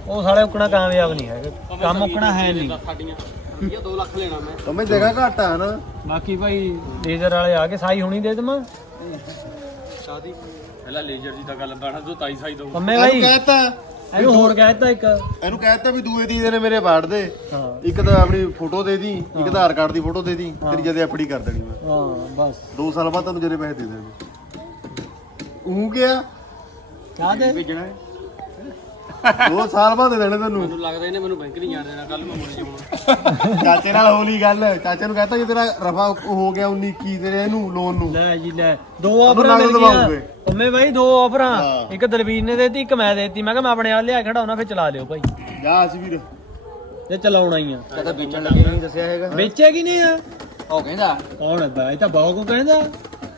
ਉਹ ਸਾਲੇ ਉਕਣਾ ਕਾਮਯਾਬ ਨਹੀਂ ਹੈਗੇ ਕੰਮ ਉਕਣਾ ਹੈ ਨਹੀਂ। ਸਾਡੀਆਂ ਰੁਪਈਆ 2 ਲੱਖ ਲੈਣਾ ਮੈਂ ਤੁਮੇ ਜਗ੍ਹਾ ਘੱਟ ਨਾ। ਬਾਕੀ ਭਾਈ ਲੇਜ਼ਰ ਵਾਲੇ ਆ ਕੇ ਸਾਈ ਹੁਣੀ ਦੇ ਦਮਾ ਸ਼ਾਦੀ ਪਹਿਲਾਂ ਲੇਜ਼ਰ ਦੀ ਤਾਂ ਗੱਲ ਬਾਣਾ ਜੋ ਤਾਈ ਸਾਈ ਦੋ। ਭਾਈ। ਕਹਿਤਾ ਇਹਨੂੰ ਹੋਰ ਕਹਿਤਾ ਇੱਕ। ਇਹਨੂੰ ਕਹਿਤਾ ਵੀ ਦੂਏ ਤੀਜੇ ਨੇ ਮੇਰੇ ਬਾੜ ਦੇ। ਹਾਂ। ਇੱਕ ਤਾਂ ਆਪਣੀ ਫੋਟੋ ਦੇ ਦੀ ਇੱਕ ਆਧਾਰ ਕਾਰਡ ਦੀ ਫੋਟੋ ਦੇ ਦੀ ਤੇਰੀ ਜਦੇ ਐਫਡੀ ਕਰ ਦੇਣੀ ਮੈਂ। ਹਾਂ ਬਸ। 2 ਸਾਲ ਬਾਅਦ ਤੁਹਾਨੂੰ ਜਿਹੜੇ ਪੈਸੇ ਦੇ ਦੇਣਗੇ। ਉਹ ਗਿਆ ਕਿਆ ਦੇ ਭੇਜਣਾ ਹੈ। 2 ਸਾਲ ਬਾਅਦ ਦੇ ਦੇਣੇ ਤੈਨੂੰ। ਮੈਨੂੰ ਲੱਗਦਾ ਇਹਨੇ ਮੈਨੂੰ ਬੈਂਕ ਨਹੀਂ ਜਾਣ ਦੇਣਾ ਕੱਲ ਮੈਂ ਮੁੜ ਜਾਵਾਂ ਚਾਚੇ ਨਾਲ ਹੋਲੀ ਗੱਲ ਚਾਚੇ ਨੂੰ ਕਹਤਾ ਜੇ ਤੇਰਾ ਰਫਾ ਹੋ ਗਿਆ 19 21 ਤੇਰੇ ਇਹਨੂੰ ਲੋਨ ਨੂੰ। ਲੈ ਜੀ ਲੈ। ਦੋ ਆਫਰਾਂ ਨਾਲ ਮਿਲ ਗਈਆਂ। ਕੰਮੇ ਭਾਈ ਦੋ ਆਫਰਾਂ ਇੱਕ ਦਲਵੀਰ ਨੇ ਦੇਤੀ ਇੱਕ ਮੈਂ ਦੇਤੀ। ਮੈਂ ਕਿਹਾ ਮੈਂ ਆਪਣੇ ਨਾਲ ਲਿਆ ਕੇ ਖੜਾਉਣਾ ਫਿਰ ਚਲਾ ਲਿਓ ਭਾਈ। ਜਾ ਅਸਵੀਰ। ਜੇ ਚਲਾਉਣਾ ਹੀ ਆ। ਕਦਾ ਵੇਚਣ ਲੱਗੇ ਨਹੀਂ ਦੱਸਿਆ ਹੈਗਾ। ਵੇਚੇਗੀ ਨਹੀਂ ਆ? ਉਹ ਕਹਿੰਦਾ। ਕੌਣ ਹੈ ਬਾਈ? ਤਾਂ ਬਹੁਤ ਕੋ ਕਹਿੰਦਾ।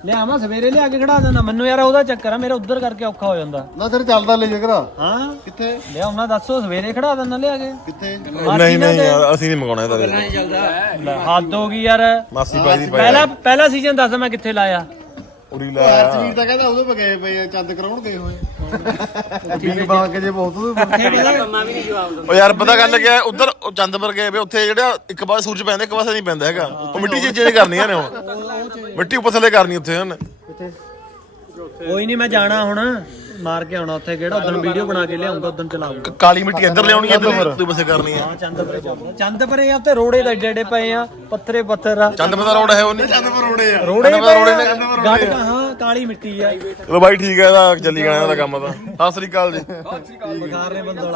ਲਿਆਵਾਂ ਸਵੇਰੇ ਲਿਆ ਕੇ ਖੜਾ ਦੇਣਾ ਮੈਨੂੰ ਯਾਰ ਉਹਦਾ ਚੱਕਰ ਆ ਮੇਰਾ ਉਧਰ ਕਰਕੇ ਔਖਾ ਹੋ ਜਾਂਦਾ। ਨਾ ਤੇਰੇ ਚੱਲਦਾ ਲੈ ਜਗਰਾ ਹਾਂ? ਕਿੱਥੇ? ਲਿਆਉਣਾ ਦੱਸੋ ਸਵੇਰੇ ਖੜਾ ਦੇਣਾ ਲਿਆ ਕੇ। ਕਿੱਥੇ? ਨਹੀਂ ਨਹੀਂ ਯਾਰ ਅਸੀਂ ਨਹੀਂ ਮੰਗਾਉਣਾ ਇਹਦਾ। ਨਹੀਂ ਚੱਲਦਾ। ਹੱਦ ਹੋ ਗਈ ਯਾਰ। ਮਾਸੀ ਪਾਈ ਦੀ ਪਹਿਲਾ ਪਹਿਲਾ ਸੀਜ਼ਨ ਦੱਸ ਮੈਂ ਕਿੱਥੇ ਲਾਇਆ। ਉਰੀ ਲਾਇਆ ਅਸਵੀਰ ਤਾਂ ਕਹਿੰਦਾ ਉਹਦੇ ਪਏ ਆ ਚੰਦ ਕਰਾਉਣ ਗਏ ਹੋਏ। ਬਾਗ ਕੇ ਜੇ ਬਹੁਤ ਕੰਮਾਂ ਵੀ ਨਹੀਂ ਜਵਾਬ ਦਿੰਦਾ। ਉਹ ਯਾਰ ਪਤਾ ਗੱਲ ਕਿਆ ਉਧਰ ਚੰਦਪੁਰ ਗਏ ਵੇ ਉੱਥੇ ਜਿਹੜਾ ਇੱਕ ਪਾਸੇ ਸੂਰਜ ਪੈਂਦਾ ਇੱਕ ਪਾਸੇ ਨਹੀਂ ਪੈਂਦਾ ਹੈਗਾ। ਉਹ ਮਿੱਟੀ ਚ ਚੇਂਜ ਕਰਨੀਆਂ ਨੇ ਉਹ। ਮਿੱਟੀ ਉੱਪਰ ਥੱਲੇ ਕਰਨੀ ਉੱਥੇ ਉਹਨੇ ਕੋਈ ਨਹੀਂ ਮੈਂ ਜਾਣਾ ਹੁਣ। ਮਾਰ ਕੇ ਆਉਣਾ ਉੱਥੇ ਕਿਹੜਾ ਉਦੋਂ ਵੀਡੀਓ ਬਣਾ ਕੇ ਲਿਆਉਂਗਾ ਉਦੋਂ ਚਲਾਉਂਗਾ ਕਾਲੀ ਮਿੱਟੀ ਇੱਧਰ ਲਿਆਉਣੀ ਹੈ ਇੱਧਰ ਦੂਜੇ ਪਾਸੇ ਕਰਨੀ ਹੈ। ਹਾਂ ਚੰਦਪੁਰੇ ਚੰਦਪੁਰੇ ਆ ਉੱਤੇ ਰੋੜੇ ਦਾ ਏਡੇ ਏਡੇ ਪਏ ਆ ਪੱਥਰੇ ਪੱਥਰ ਆ। ਚੰਦਪੁਰ ਦਾ ਰੋਡ ਹੈ ਉਹ ਨਹੀਂ। ਚੰਦ ਪਰੋੜੇ ਆ। ਰੋੜੇ ਚੰਦਪੁਰ ਪਏ ਰੋੜੇ ਆ। ਨੇ। ਗੱਡ ਹਾਂ ਕਾਲੀ ਮਿੱਟੀ ਆ। ਚਲੋ ਬਾਈ ਠੀਕ ਹੈ ਇਹਦਾ ਚੱਲੀ ਜਾਣਾ ਇਹਦਾ ਕੰਮ ਤਾਂ। ਸਤਿ ਸ੍ਰੀ ਅਕਾਲ ਜੀ। ਬੁਖਾਰ ਨੇ ਬੰਦੋਲਾ